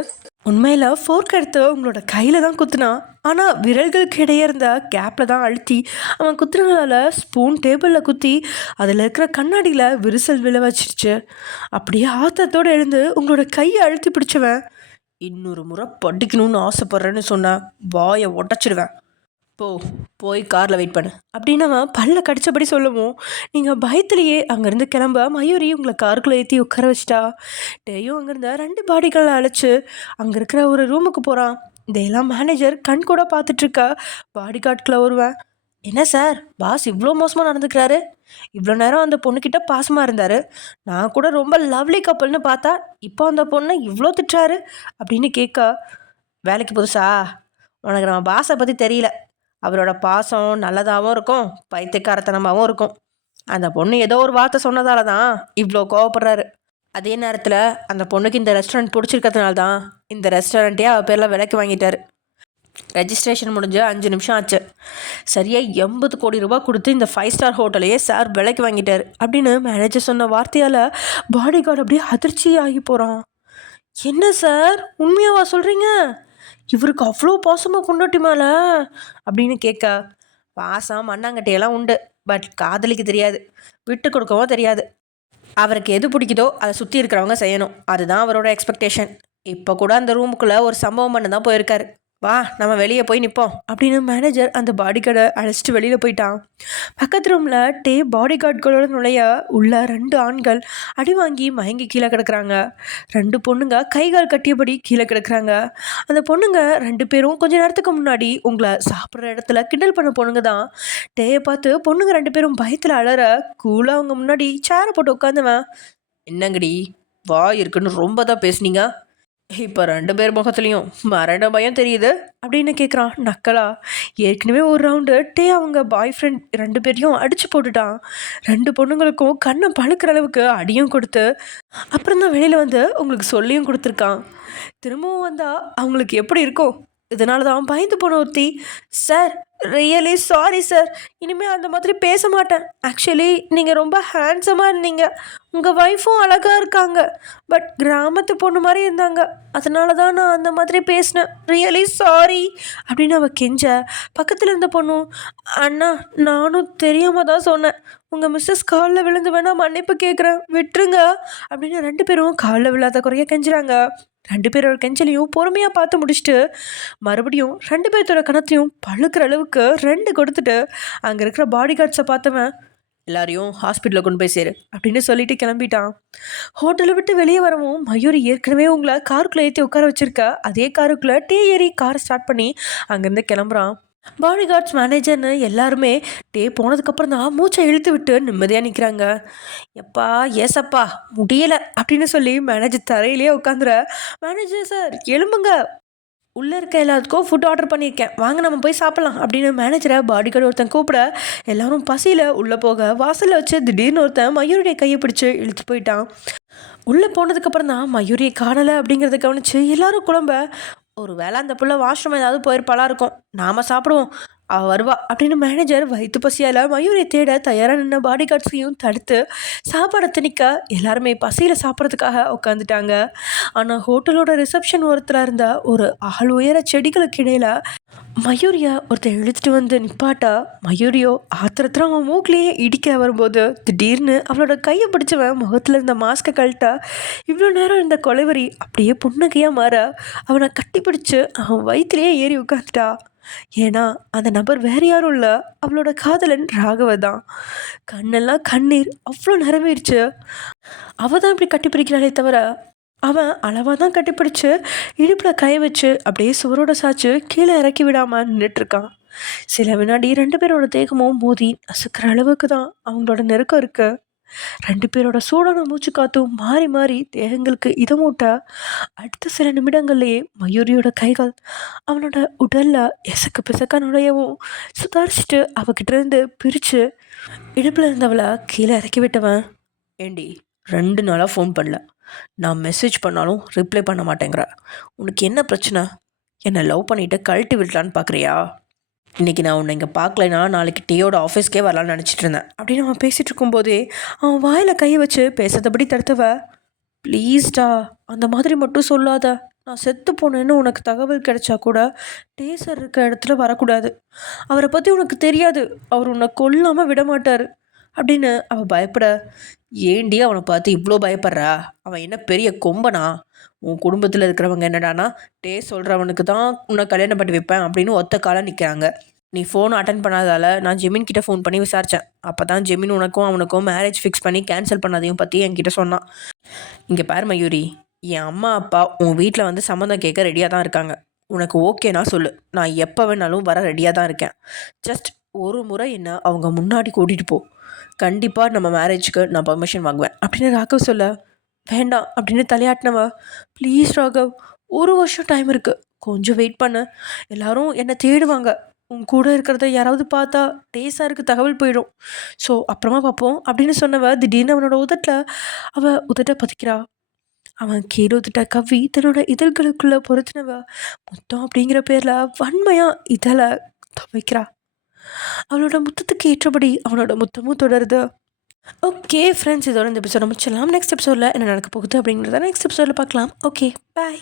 உண்மையில் ஃபோர்க் எடுத்து உங்களோட கையில் தான் குத்துனான். ஆனால் விரல்களுக்கு இடையே இருந்த கேப்பில் தான் அழுத்தி அவன் குத்துனதால ஸ்பூன் டேபிளில் குத்தி அதில் இருக்கிற கண்ணாடியில் விரிசல் விழ வச்சிருச்சு. அப்படியே ஆத்தத்தோடு எழுந்து உங்களோட கையை அழுத்தி பிடிச்சவன், இன்னொரு முறை படிக்கணும்னு ஆசைப்பட்றேன்னு சொன்னேன், வாயை உடச்சிடுவேன், போய் காரில் வெயிட் பண்ணு அப்படின்னு அவன் பல்ல கடிச்சபடி சொல்லவும் நீங்கள் பயத்துலேயே அங்கேருந்து கிளம்ப மயூரி உங்களை காருக்குள்ளே ஏற்றி உட்கார வச்சிட்டா. டேயும் அங்கேருந்த 2 பாடிகளை அழைச்சி அங்கே இருக்கிற ஒரு ரூமுக்கு போகிறான். இதையெல்லாம் மேனேஜர் கண் கூட பார்த்துட்ருக்கா. பாடி கார்டுக்குள்ளே வருவேன், என்ன சார் பாஸ் இவ்வளோ மோசமாக நடந்துக்கிறாரு, இவ்வளோ நேரம் அந்த பொண்ணுக்கிட்ட பாசமாக இருந்தார், நான் கூட ரொம்ப லவ்லி கப்பல்னு பார்த்தா இப்போ அந்த பொண்ணை இவ்வளோ திட்டுறாரு அப்படின்னு கேட்க, வேலைக்கு புதுசா, உனக்கு நம்ம பாஸை பற்றி தெரியல, அவரோட பாசம் நல்லதாகவும் இருக்கும் பைத்தியக்காரத்தனமாகவும் இருக்கும், அந்த பொண்ணு ஏதோ ஒரு வார்த்தை சொன்னதால தான் இவ்வளோ கோவப்படுறாரு, அதே நேரத்தில் அந்த பொண்ணுக்கு இந்த ரெஸ்டாரண்ட் பிடிச்சிருக்கிறதுனால தான் இந்த ரெஸ்டாரண்ட்டே அவள் பேரில் விலைக்கு வாங்கிட்டார். ரெஜிஸ்ட்ரேஷன் முடிஞ்சு 5 நிமிஷம் ஆச்சு. சரியாக 80 கோடி ரூபா கொடுத்து இந்த 5 ஸ்டார் ஹோட்டலையே சார் விலைக்கு வாங்கிட்டார் அப்படின்னு மேனேஜர் சொன்ன வார்த்தையால் பாடி கார்டு அப்படியே அதிர்ச்சி ஆகி போகிறான். என்ன சார், உண்மையாவா சொல்கிறீங்க? இவருக்கு அவ்வளோ பாசமாக பொண்டாட்டி மேலே அப்படின்னு கேட்க, பாசம் மண்ணாங்கட்டையெல்லாம் உண்டு, பட் காதலிக்கு தெரியாது, விட்டு கொடுக்கவும் தெரியாது. அவருக்கு எது பிடிக்குதோ அதை சுற்றி இருக்கிறவங்க செய்யணும், அதுதான் அவரோட எக்ஸ்பெக்டேஷன். இப்போ கூட அந்த ரூமுக்குள்ளே ஒரு சம்பவம் பண்ண தான் போயிருக்காரு. வா நம்ம வெளியே போய் நிற்போம் அப்படின்னு மேனேஜர் அந்த பாடி கார்டை அழைச்சிட்டு வெளியில் போயிட்டான். பக்கத்து ரூமில் பாடி கார்டுகளோட நுழைய உள்ள 2 ஆண்கள் அடி வாங்கி மயங்கி கீழே கிடக்குறாங்க. 2 பொண்ணுங்க கைகால் கட்டியபடி கீழே கிடக்குறாங்க. அந்த பொண்ணுங்க 2 பேரும் கொஞ்ச நேரத்துக்கு முன்னாடி உங்களை சாப்பிட்ற இடத்துல கிண்டல் பண்ண பொண்ணுங்க தான். டேயை பார்த்து பொண்ணுங்க 2 பேரும் பயத்தில் அலற கூலாக அவங்க முன்னாடி சேரை போட்டு உட்காந்துவன். என்னங்கடி வா இருக்குன்னு ரொம்ப தான் பேசுனீங்க, இப்போ 2 பேர் முகத்துலையும் மரண பயம் தெரியுது அப்படின்னு கேட்குறான் நக்கலா. ஏற்கனவே ஒரு ரவுண்டு அவங்க பாய் ஃப்ரெண்ட் 2 பேரையும் அடித்து போட்டுட்டான். 2 பொண்ணுங்களுக்கும் கண்ணை பழுக்கிற அளவுக்கு அடியும் கொடுத்து அப்புறம் தான் வெளியில் வந்து உங்களுக்கு சொல்லியும் கொடுத்துருக்கான். திரும்பவும் வந்தால் அவங்களுக்கு எப்படி இருக்கும்? இதனால தான் பயந்து போன ஒருத்தி, சார் ரியலி சாரி சார், இனிமேல் அந்த மாதிரி பேச மாட்டேன். ஆக்சுவலி நீங்கள் ரொம்ப ஹேண்ட்ஸமாக இருந்தீங்க, உங்கள் ஒய்ஃபும் அழகாக இருக்காங்க, பட் கிராமத்து பொண்ணு மாதிரி இருந்தாங்க, அதனால தான் நான் அந்த மாதிரி பேசினேன், ரியலி சாரி அப்படின்னு அவள் கெஞ்ச, பக்கத்தில் இருந்த பொண்ணும், அண்ணா நானும் தெரியாமல் தான் சொன்னேன், உங்கள் மிஸ்ஸஸ் காலில் விழுந்து வேணால் மன்னிப்பு கேட்குறேன், விட்டுருங்க அப்படின்னு 2 பேரும் காலில் விழாத குறைய கெஞ்சுறாங்க. 2 பேரோட கெஞ்சலையும் பொறுமையாக பார்த்து முடிச்சுட்டு மறுபடியும் 2 பேர்த்தோட கணத்தையும் பழுக்கிற அளவுக்கு 2 கொடுத்துட்டு அங்கே இருக்கிற பாடி கார்ட்ஸை பார்த்தவன், எல்லாரையும் ஹாஸ்பிட்டலில் கொண்டு போய் சேரு அப்படின்னு சொல்லிட்டு கிளம்பிட்டான். ஹோட்டலை விட்டு வெளியே வரவும் மயூரி ஏற்கனவே உங்களை காருக்குள்ளே ஏற்றி உட்கார வச்சிருக்க அதே காருக்குள்ளே ஏறி காரை ஸ்டார்ட் பண்ணி அங்கேருந்து கிளம்புறான். பாடி கார்ட்ஸ் மேனேஜர்னு எல்லாருமே போனதுக்கப்புறம் தான் மூச்சை இழுத்து விட்டு நிம்மதியாக நிற்கிறாங்க. எப்பா ஏசப்பா முடியலை அப்படின்னு சொல்லி மேனேஜர் தரையிலே உட்காந்துற, மேனேஜர் சார் எழும்புங்க, உள்ளே இருக்க எல்லாத்துக்கும் ஃபுட் ஆர்டர் பண்ணியிருக்கேன், வாங்க நம்ம போய் சாப்பிட்லாம் அப்படின்னு மேனேஜரை பாடி கார்டு ஒருத்தன் கூப்பிட எல்லாரும் பசியில் உள்ளே போக வாசலில் வச்சு திடீர்னு ஒருத்தன் மயூரியை கையை பிடிச்சி இழுத்து போயிட்டான். உள்ளே போனதுக்கப்புறம் தான் மயூரியை காணலை அப்படிங்கிறத கவனித்து எல்லாரும் குழம்ப, ஒரு வேளை அந்த புள்ள வாஷ்ரூம் ஏதாவது போயிருப்பாளா இருக்கும், நாம் சாப்பிடுவோம், அவள் வருவா அப்படின்னு மேனேஜர் வயிற்று பசியால் மயூரியை தேட தயாராக நின்ன பாடி கார்ட்ஸையும் தடுத்து சாப்பாடை திணிக்க எல்லாருமே பசியில் சாப்பிட்றதுக்காக உட்காந்துட்டாங்க. ஆனால் ஹோட்டலோட ரிசப்ஷன் ஓரத்தில் இருந்த ஒரு ஆள் உயர செடிகளுக்கு இடையில் மயூரியை ஒருத்தர் இழுத்துட்டு வந்து நிப்பாட்டா, மயூரியோ ஆத்திரத்தில் அவன் மூக்கிலேயே இடிக்க வரும்போது திடீர்னு அவளோட கையை பிடிச்சவன் முகத்தில் இருந்த மாஸ்கை கழட்ட இவ்வளோ நேரம் இருந்த கொலைவரி அப்படியே புன்னகையாக மாற அவனை கட்டி பிடிச்சி அவன் வயிற்றுலேயே ஏறி உட்காந்துட்டா. ஏன்னா அந்த நபர் வேறு யாரும் இல்லை, அவளோட காதலன் ராகவ தான். கண்ணெல்லாம் கண்ணீர் அவ்வளோ நிரம்பிடுச்சு. அவள் தான் இப்படி கட்டி பிடிக்கிறாளே தவிர அவன் அளவாக தான் கட்டிப்பிடிச்சு இடுப்பில் கை வச்சு அப்படியே சுவரோட சாச்சு கீழே இறக்கி விடாமல் நின்றுட்டுருக்கான். சில வினாடி 2 பேரோட தேகமும் மோதி நசுக்கிற அளவுக்கு தான் அவங்களோட நெருக்கம் இருக்கு. 2 பேரோட சூடான மூச்சு காத்தும் மாறி மாறி தேகங்களுக்கு இதமூட்ட அடுத்த சில நிமிடங்கள்லேயே மயூரியோட கைகள் அவனோட உடல்ல எசக்கு பிசக்க நுழையவும் சுதாரிச்சுட்டு அவகிட்ட இருந்து பிரித்து இடுப்பில் இருந்தவளை கீழே இறக்கி விட்டவன், ஏண்டி 2 நாளாக ஃபோன் பண்ணல, நான் மெசேஜ் பண்ணாலும் ரிப்ளை பண்ண மாட்டேங்கிற, உனக்கு என்ன பிரச்சனை, என்னை லவ் பண்ணிவிட்டு கழட்டி விடலான்னு பார்க்குறியா, இன்றைக்கி நான் உன்னை இங்கே பார்க்கலைன்னா நாளைக்கு டீயோட ஆஃபீஸ்க்கே வரலான்னு நினச்சிட்டு இருந்தேன் அப்படின்னு அவன் பேசிகிட்டு இருக்கும்போதே அவன் வாயில் கையை வச்சு பேசுறதபடி தடுத்தவ, ப்ளீஸ்டா அந்த மாதிரி மட்டும் சொல்லாத, நான் செத்து போனேன்னு உனக்கு தகவல் கிடைச்சா கூட டேசர் இருக்க இடத்துல வரக்கூடாது, அவரை பற்றி உனக்கு தெரியாது, அவர் உன்னை கொல்லாமல் விட மாட்டார் அப்படின்னு அவள் பயப்பட, ஏண்டி அவனை பார்த்து இவ்வளோ பயப்படுறா, அவன் என்ன பெரிய கொம்பனா, உன் குடும்பத்தில் இருக்கிறவங்க என்னடானா சொல்கிறவனுக்கு தான் உன்னை கல்யாணம் பண்ணி வைப்பேன் அப்படின்னு ஒத்த காலம் நிற்கிறாங்க, நீ ஃபோன் அட்டன் பண்ணாதால நான் ஜெமின் கிட்டே ஃபோன் பண்ணி விசாரித்தேன், அப்போ தான் ஜெமின் உனக்கும் அவனுக்கும் மேரேஜ் ஃபிக்ஸ் பண்ணி கேன்சல் பண்ணதையும் பற்றி என்கிட்ட சொன்னான். இங்கே பாரு மயூரி, என் அம்மா அப்பா உன் வீட்டில் வந்து சம்மந்தம் கேட்க ரெடியாக தான் இருக்காங்க, உனக்கு ஓகேனா சொல்லு, நான் எப்போ வேணாலும் வர ரெடியாக தான் இருக்கேன், ஜஸ்ட் ஒரு முறை என்ன அவங்க முன்னாடி கூட்டிகிட்டு போ, கண்டிப்பாக நம்ம மேரேஜுக்கு நான் பர்மிஷன் வாங்குவேன் அப்படின்னு ராகவ் சொல்ல, வேண்டாம் அப்படின்னு தலையாட்டினவ, ப்ளீஸ் ராகவ், 1 வருஷம் டைம் இருக்குது, கொஞ்சம் வெயிட் பண்ணு, எல்லாரும் என்னை தேடுவாங்க, உன் கூட இருக்கிறத யாராவது பார்த்தா டேஸாருக்கு தகவல் போயிடும். ஸோ அப்புறமா பார்ப்போம் அப்படின்னு சொன்னவ திடீர்னு அவனோட உதட்ட பதிக்கிறா. அவன் கீழே உதட்ட கவ்வி தன்னோட இதழ்களுக்குள்ள பொருத்தினவ முத்தம் அப்படிங்கிற பேர்ல வன்மையா இதழை துவைக்கிறா. அவளோட முத்தத்துக்கு ஏற்றபடி அவனோட முத்தமும் தொடருது. ஓகே ஃப்ரெண்ட்ஸ், இதோட இந்த எபிசோட முடிச்சிடலாம். நெக்ஸ்ட் எபிசோடில் என்ன நடக்க போகுது அப்படிங்கிறத நெக்ஸ்ட் எபிசோடில் பார்க்கலாம். ஓகே, பாய்.